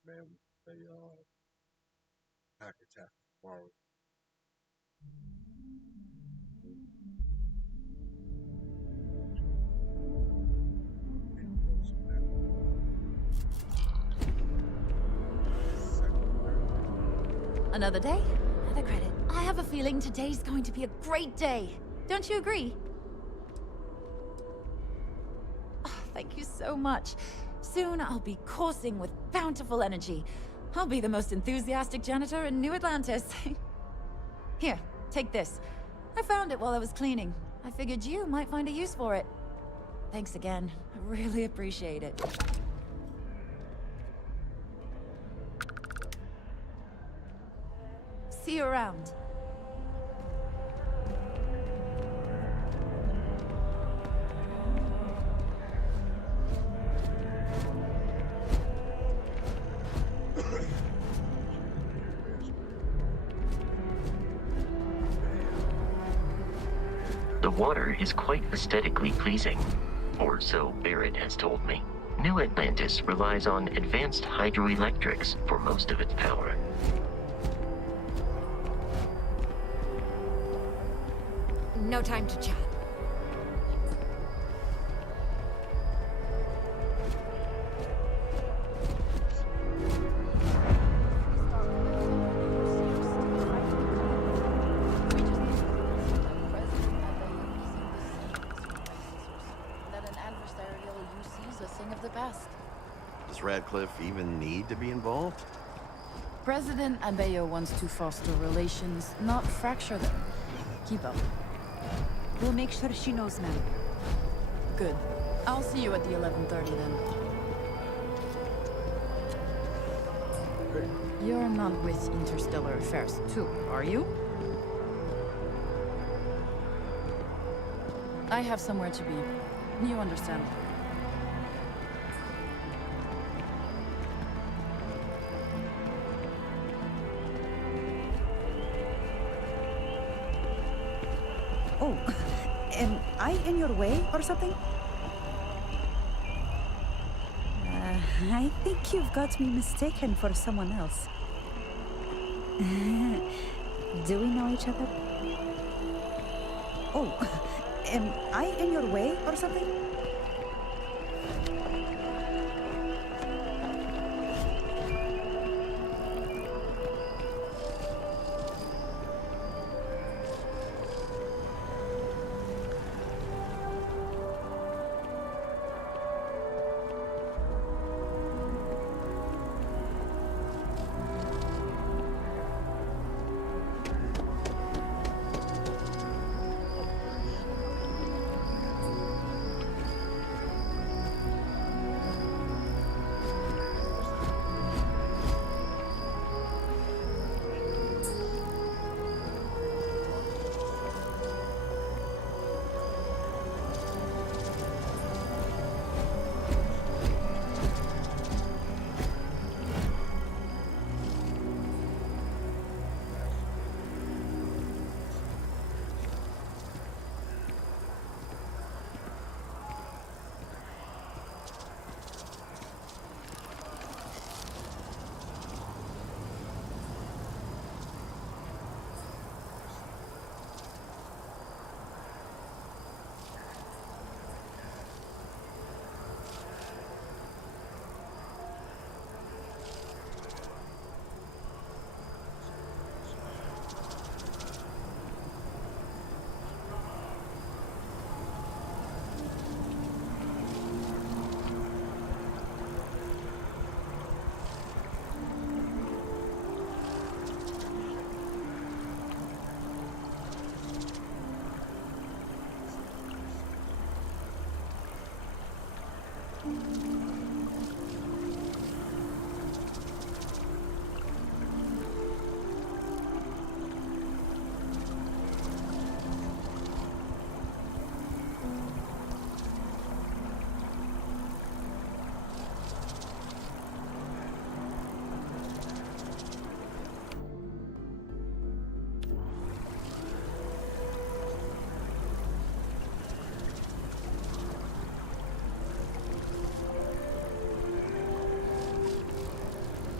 Man, they pack attack tomorrow. Another day, another credit. I have a feeling today's going to be a great day. Don't you agree? Oh, thank you so much. Soon I'll be coursing with bountiful energy. I'll be the most enthusiastic janitor in New Atlantis. Here, take this. I found it while I was cleaning. I figured you might find a use for it. Thanks again. I really appreciate it. See you around. The water is quite aesthetically pleasing, or so Barrett has told me. New Atlantis relies on advanced hydroelectrics for most of its power. No time to chat. Does Radcliffe even need to be involved? President Abeyo wants to foster relations, not fracture them. Keep up. We'll make sure she knows, ma'am. Good. I'll see you at the 11:30 then. You're not with Interstellar Affairs too, are you? I have somewhere to be. You understand. Oh, am I in your way or something? I think you've got me mistaken for someone else. Do we know each other? Oh, am I in your way or something?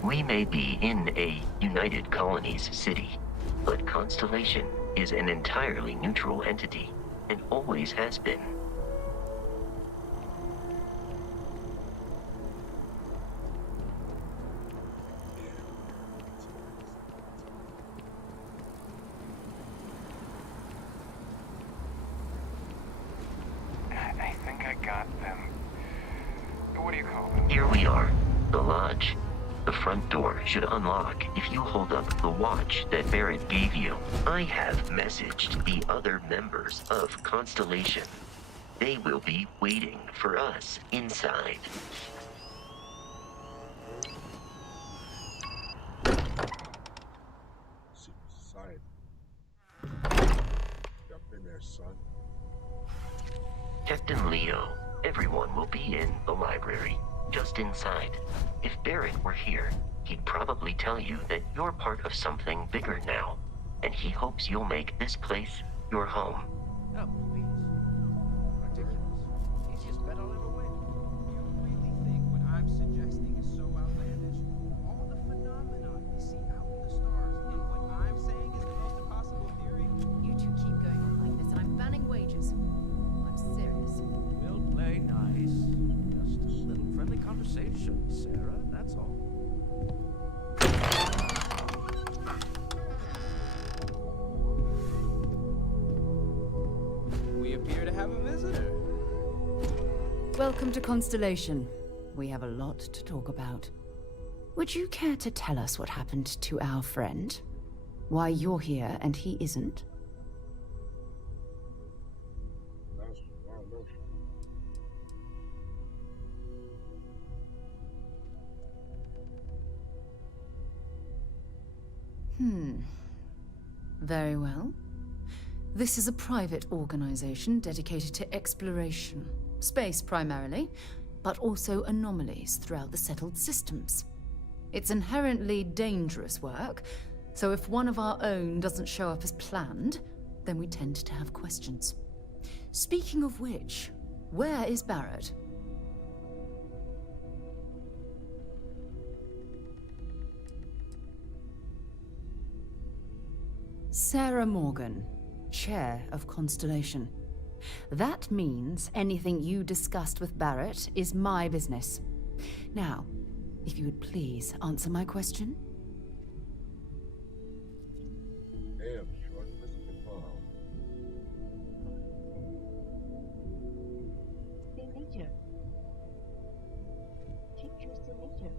We may be in a United Colonies city, but Constellation is an entirely neutral entity, and always has been. I think I got them. What do you call them? Here we are, the lodge. The front door should unlock if you hold up the watch that Barrett gave you. I have messaged the other members of Constellation. They will be waiting for us inside. Side. Jump in there, son. Captain Leo, everyone will be in the library, just inside. If Barrett were here, he'd probably tell you that you're part of something bigger now, and he hopes you'll make this place your home. Oh, Sarah, that's all. We appear to have a visitor. Welcome to Constellation. We have a lot to talk about. Would you care to tell us what happened to our friend? Why you're here and he isn't? Very well. This is a private organization dedicated to exploration. Space primarily, but also anomalies throughout the settled systems. It's inherently dangerous work, so if one of our own doesn't show up as planned, then we tend to have questions. Speaking of which, where is Barrett? Sarah Morgan, Chair of Constellation. That means anything you discussed with Barrett is my business. Now, if you would please answer my question. Damn, short, this is the bomb. Signature. Check your signature.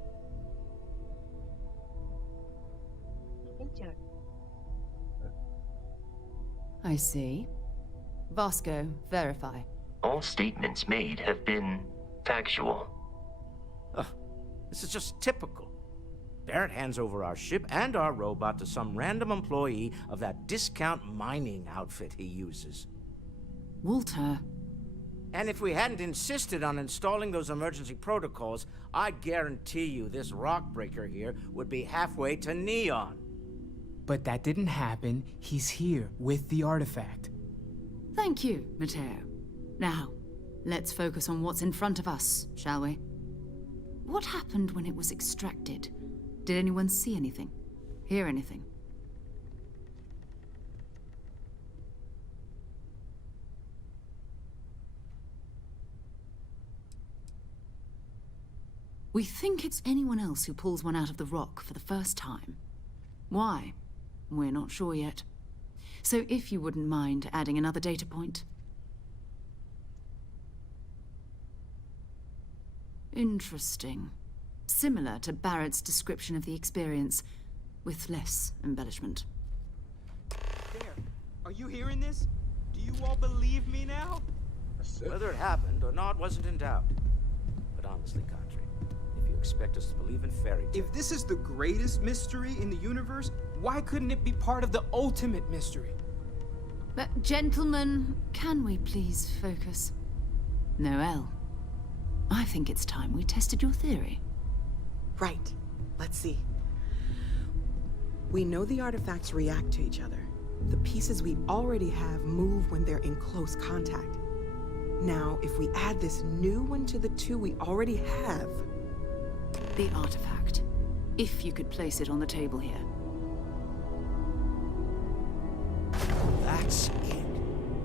Signature. I see. Vasco, verify. All statements made have been factual. This is just typical. Barrett hands over our ship and our robot to some random employee of that discount mining outfit he uses. Walter. And if we hadn't insisted on installing those emergency protocols, I guarantee you this rock breaker here would be halfway to Neon. But that didn't happen. He's here with the artifact. Thank you, Matteo. Now, let's focus on what's in front of us, shall we? What happened when it was extracted? Did anyone see anything? Hear anything? We think it's anyone else who pulls one out of the rock for the first time. Why? We're not sure yet. So if you wouldn't mind adding another data point. Interesting. Similar to Barrett's description of the experience, with less embellishment. There. Are you hearing this? Do you all believe me now? Whether it happened or not wasn't in doubt. But honestly, Country, if you expect us to believe in fairy tales... If this is the greatest mystery in the universe, why couldn't it be part of the ultimate mystery? But gentlemen, can we please focus? Noel, I think it's time we tested your theory. Right. Let's see. We know the artifacts react to each other. The pieces we already have move when they're in close contact. Now, if we add this new one to the two we already have... The artifact. If you could place it on the table here. That's it.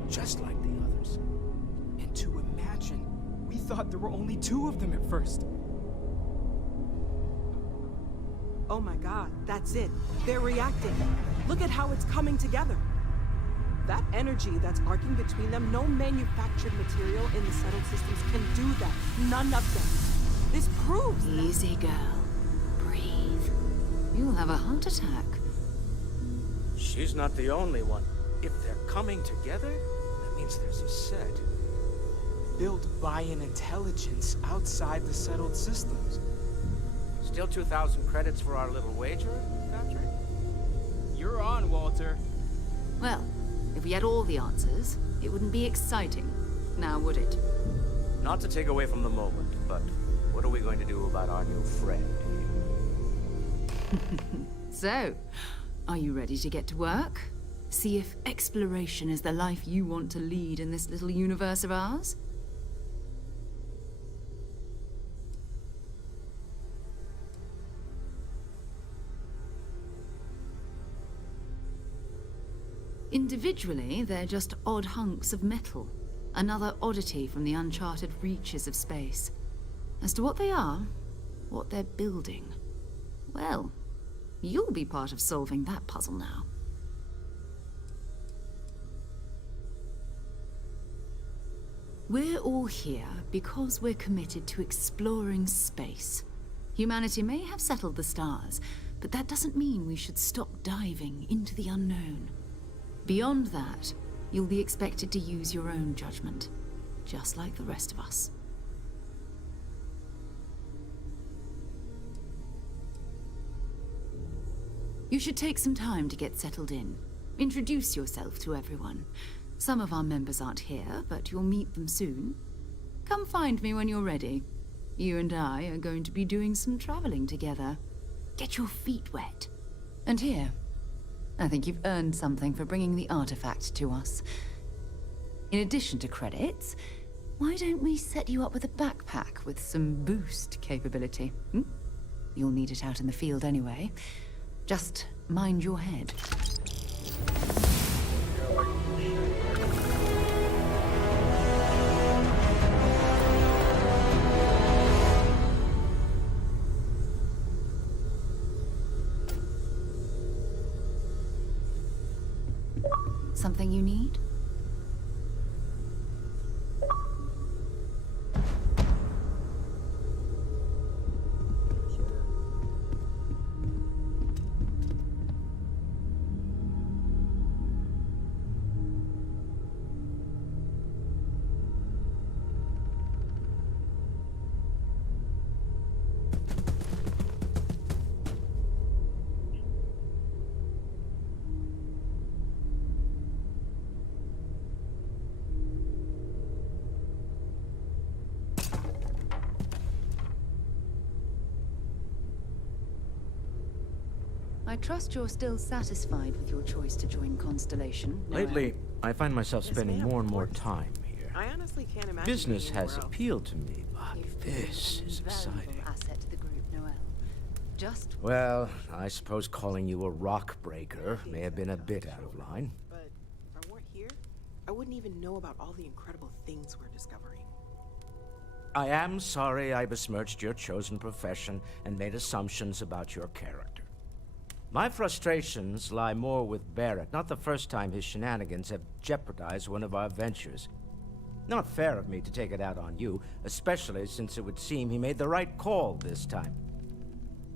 Just like the others. And to imagine, we thought there were only 2 of them at first. Oh my god, that's it. They're reacting. Look at how it's coming together. That energy that's arcing between them, no manufactured material in the settled systems can do that. None of them. This proves that... Easy, girl. Breathe. You'll have a heart attack. She's not the only one. If they're coming together, that means there's a set. Built by an intelligence outside the settled systems. Still 2,000 credits for our little wager, Patrick? You're on, Walter. Well, if we had all the answers, it wouldn't be exciting. Now, would it? Not to take away from the moment, but what are we going to do about our new friend here? So, are you ready to get to work? See if exploration is the life you want to lead in this little universe of ours? Individually, they're just odd hunks of metal. Another oddity from the uncharted reaches of space. As to what they are, what they're building. Well, you'll be part of solving that puzzle now. We're all here because we're committed to exploring space. Humanity may have settled the stars, but that doesn't mean we should stop diving into the unknown. Beyond that, you'll be expected to use your own judgment, just like the rest of us. You should take some time to get settled in. Introduce yourself to everyone. Some of our members aren't here, but you'll meet them soon. Come find me when you're ready. You and I are going to be doing some traveling together. Get your feet wet. And here, I think you've earned something for bringing the artifact to us. In addition to credits, why don't we set you up with a backpack with some boost capability? You'll need it out in the field anyway. Just mind your head. Something you need? I trust you're still satisfied with your choice to join Constellation. Lately, I find myself spending more and more time here. I honestly can't imagine. Business has appealed to me, but this is exciting. Asset to the group, Noel. Just Well, I suppose calling you a rock breaker may have been a bit out of line. But if I weren't here, I wouldn't even know about all the incredible things we're discovering. I am sorry I besmirched your chosen profession and made assumptions about your character. My frustrations lie more with Barrett, not the first time his shenanigans have jeopardized one of our ventures. Not fair of me to take it out on you, especially since it would seem he made the right call this time.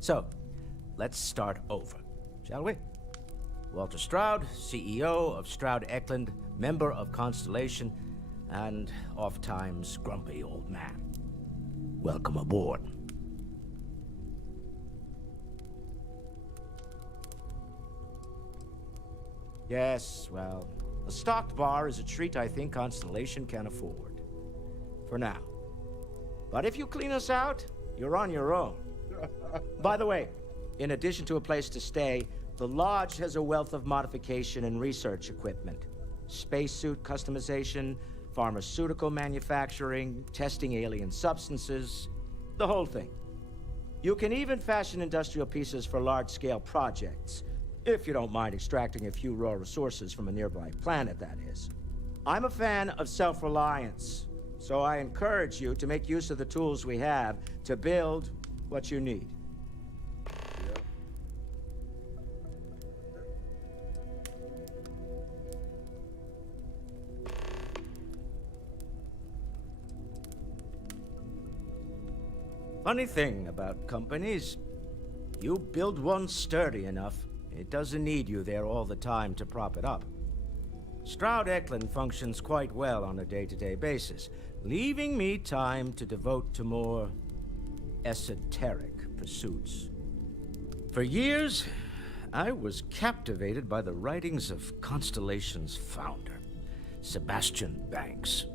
So, let's start over, shall we? Walter Stroud, CEO of Stroud Eklund, member of Constellation, and oft-times grumpy old man. Welcome aboard. Yes, well, a stocked bar is a treat I think Constellation can afford. For now. But if you clean us out, you're on your own. By the way, in addition to a place to stay, the Lodge has a wealth of modification and research equipment. Spacesuit customization, pharmaceutical manufacturing, testing alien substances, the whole thing. You can even fashion industrial pieces for large-scale projects. If you don't mind extracting a few raw resources from a nearby planet, that is. I'm a fan of self-reliance, so I encourage you to make use of the tools we have to build what you need. Funny thing about companies, you build one sturdy enough, it doesn't need you there all the time to prop it up. Stroud Eklund functions quite well on a day-to-day basis, leaving me time to devote to more esoteric pursuits. For years, I was captivated by the writings of Constellation's founder, Sebastian Banks.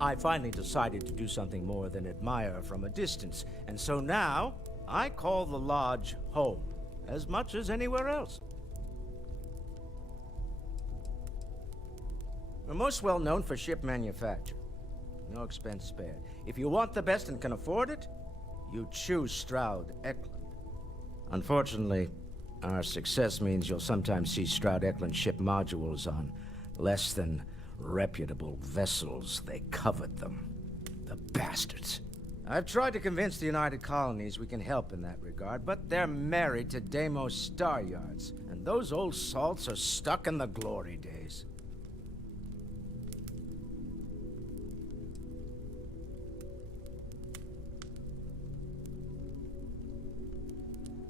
I finally decided to do something more than admire from a distance, and so now I call the Lodge home. As much as anywhere else. We're most well known for ship manufacture. No expense spared. If you want the best and can afford it, you choose Stroud Eklund. Unfortunately, our success means you'll sometimes see Stroud Eklund ship modules on less than reputable vessels. They covet them. The bastards. I've tried to convince the United Colonies we can help in that regard, but they're married to Deimos Star Yards, and those old salts are stuck in the glory days.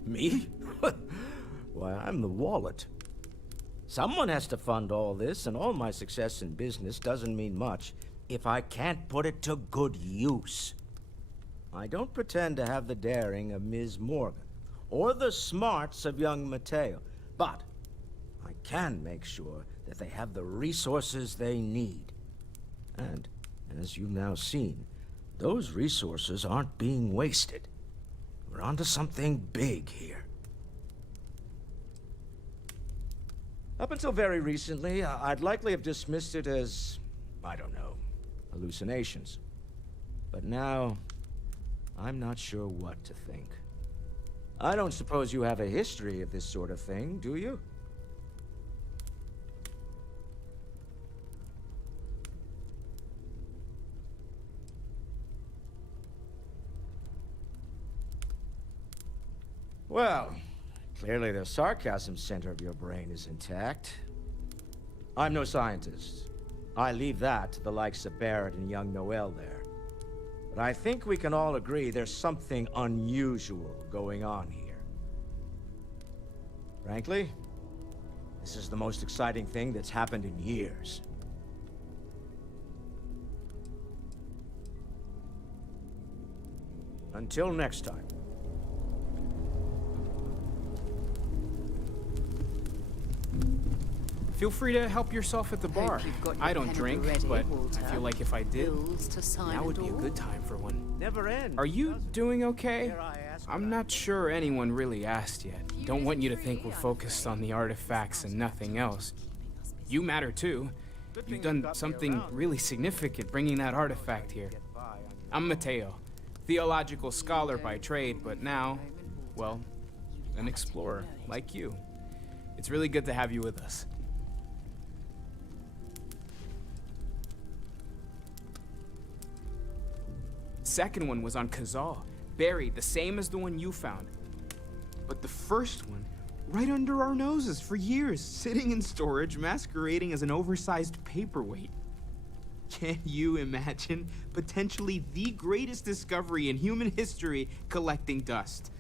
Me? Why, I'm the wallet. Someone has to fund all this, and all my success in business doesn't mean much if I can't put it to good use. I don't pretend to have the daring of Ms. Morgan, or the smarts of young Mateo, but I can make sure that they have the resources they need. And, as you've now seen, those resources aren't being wasted. We're onto something big here. Up until very recently, I'd likely have dismissed it as, I don't know, hallucinations. But now, I'm not sure what to think. I don't suppose you have a history of this sort of thing, do you? Well, clearly the sarcasm center of your brain is intact. I'm no scientist. I leave that to the likes of Barrett and young Noel there. But I think we can all agree there's something unusual going on here. Frankly, this is the most exciting thing that's happened in years. Until next time. Feel free to help yourself at the bar. I don't drink, but I feel like if I did, now would be a good time for one. Never end. Are you doing okay? I'm not sure anyone really asked yet. Don't want you to think we're focused on the artifacts and nothing else. You matter too. You've done something really significant bringing that artifact here. I'm Mateo, theological scholar by trade, but now, well, an explorer like you. It's really good to have you with us. Second one was on Kazal, buried, the same as the one you found. But the first one, right under our noses for years, sitting in storage, masquerading as an oversized paperweight. Can you imagine potentially the greatest discovery in human history collecting dust?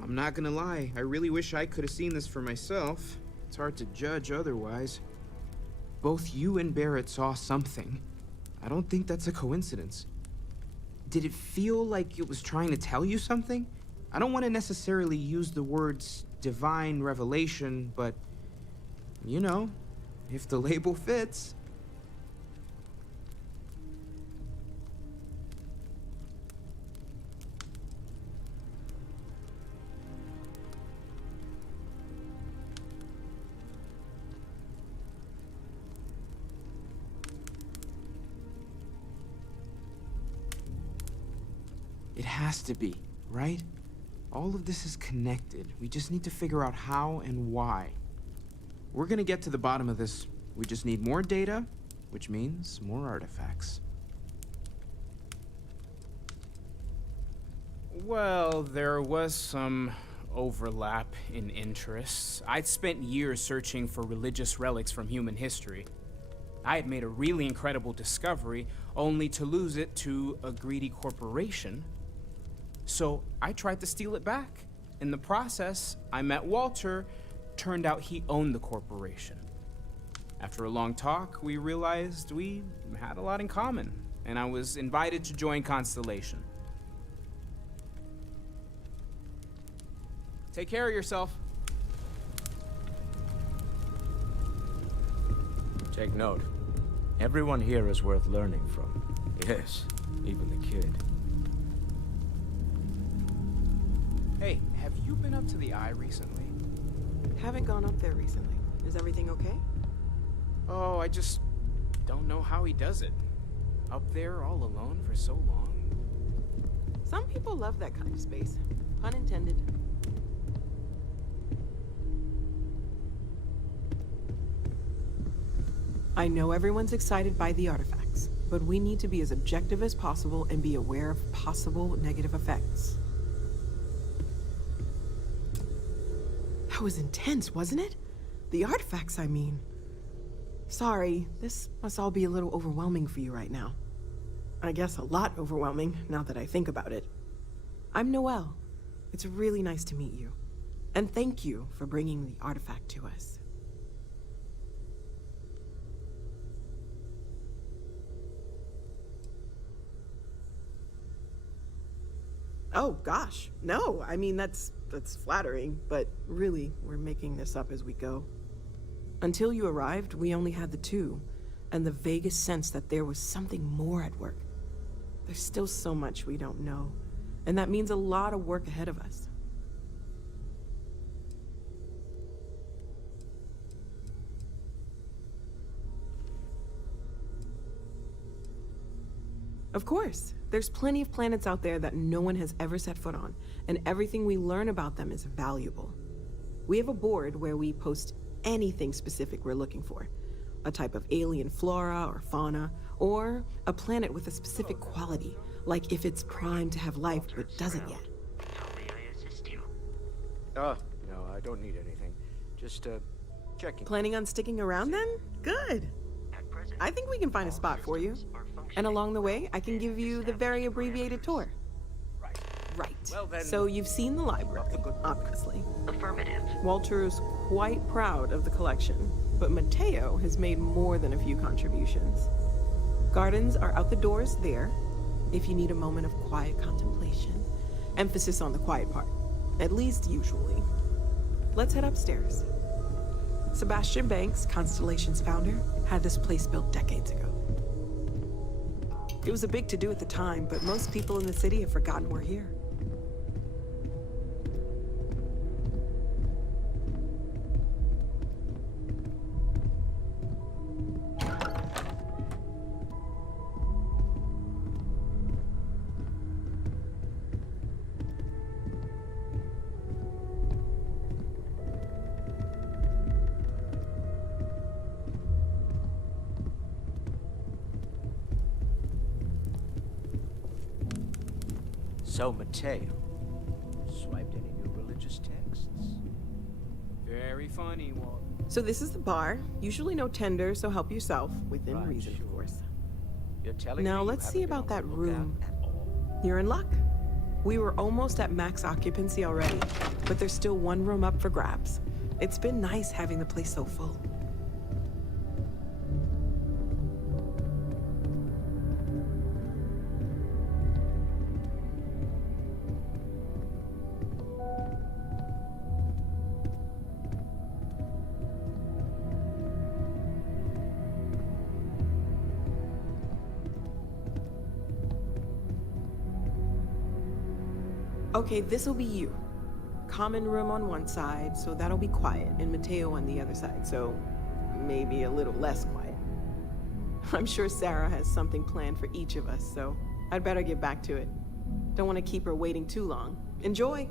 I'm not gonna lie, I really wish I could have seen this for myself. It's hard to judge otherwise. Both you and Barrett saw something. I don't think that's a coincidence. Did it feel like it was trying to tell you something? I don't want to necessarily use the words divine revelation, but, you know, if the label fits. It has to be, right? All of this is connected. We just need to figure out how and why. We're gonna get to the bottom of this. We just need more data, which means more artifacts. Well, there was some overlap in interests. I'd spent years searching for religious relics from human history. I had made a really incredible discovery, only to lose it to a greedy corporation. So I tried to steal it back. In the process, I met Walter. Turned out he owned the corporation. After a long talk, we realized we had a lot in common, and I was invited to join Constellation. Take care of yourself. Take note. Everyone here is worth learning from. Yes, even the kid. Hey, have you been up to the Eye recently? Haven't gone up there recently. Is everything okay? Oh, I just don't know how he does it. Up there all alone for so long. Some people love that kind of space. Pun intended. I know everyone's excited by the artifacts, but we need to be as objective as possible and be aware of possible negative effects. That was intense, wasn't it? The artifacts, I mean. Sorry, this must all be a little overwhelming for you right now. I guess a lot overwhelming, now that I think about it. I'm Noelle. It's really nice to meet you. And thank you for bringing the artifact to us. Oh, gosh. No, I mean, that's flattering, but really, we're making this up as we go. Until you arrived, we only had the two, and the vaguest sense that there was something more at work. There's still so much we don't know, and that means a lot of work ahead of us. Of course, there's plenty of planets out there that no one has ever set foot on, and everything we learn about them is valuable. We have a board where we post anything specific we're looking for. A type of alien flora or fauna, or a planet with a specific quality, like if it's primed to have life but doesn't yet. How may I assist you? No, I don't need anything. Just, checking. Planning on sticking around then? Good. I think we can find a spot for you. And along the way, I can give you the very abbreviated tour. Right. Well, then, so you've seen the library, obviously. Affirmative. Walter is quite proud of the collection, but Mateo has made more than a few contributions. Gardens are out the doors there, if you need a moment of quiet contemplation. Emphasis on the quiet part, at least usually. Let's head upstairs. Sebastian Banks, Constellation's founder, had this place built decades ago. It was a big to-do at the time, but most people in the city have forgotten we're here. So, Mateo, swiped any new religious texts? Very funny, Walt. So this is the bar. Usually no tender, so help yourself. Within reason, of course. You're telling Now me let's you see haven't been about on that the lookout room. at all? You're in luck. We were almost at max occupancy already, but there's still one room up for grabs. It's been nice having the place so full. Okay, this'll be you. Common room on one side, so that'll be quiet, and Mateo on the other side, so maybe a little less quiet. I'm sure Sarah has something planned for each of us, so I'd better get back to it. Don't want to keep her waiting too long. Enjoy!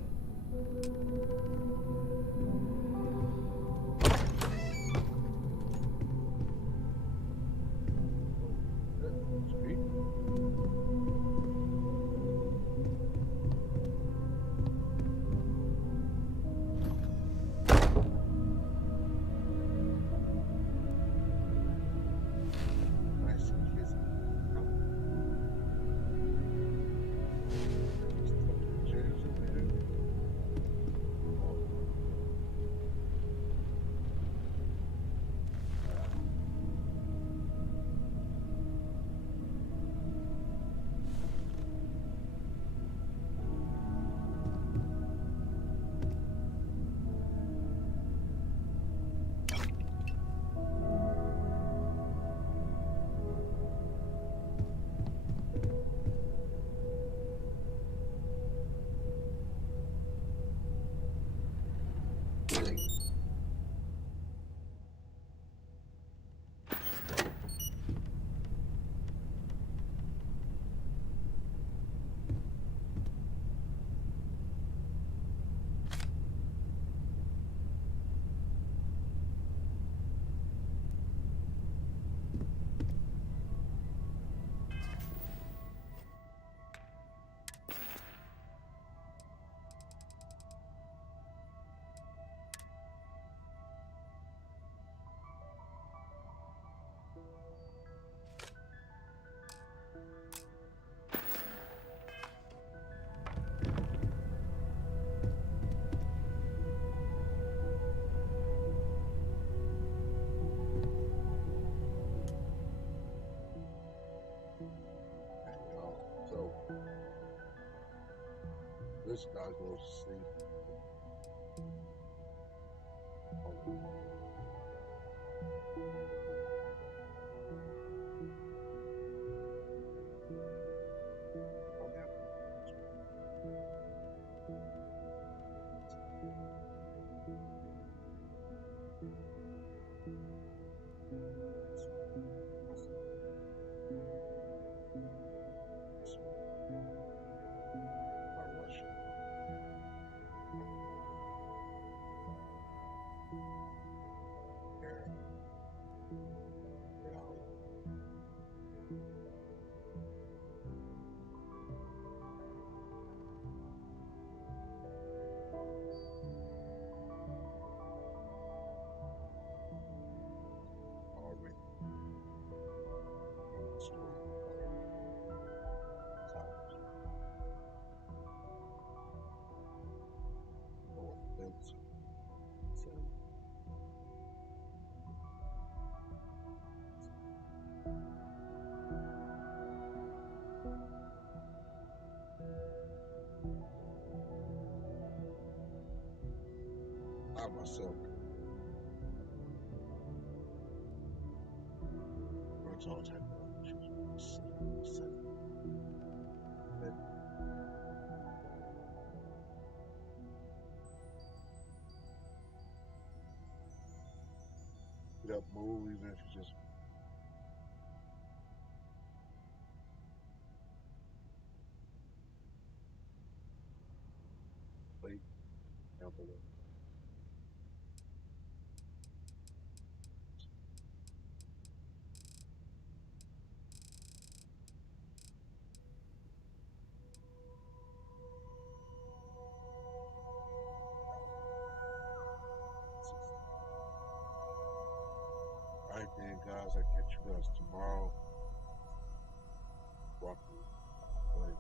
this guy goes to sleep. I myself works all technology. Get up, move, even if you just wait, down below. Alright then, guys, I'll catch you guys tomorrow. Walking away.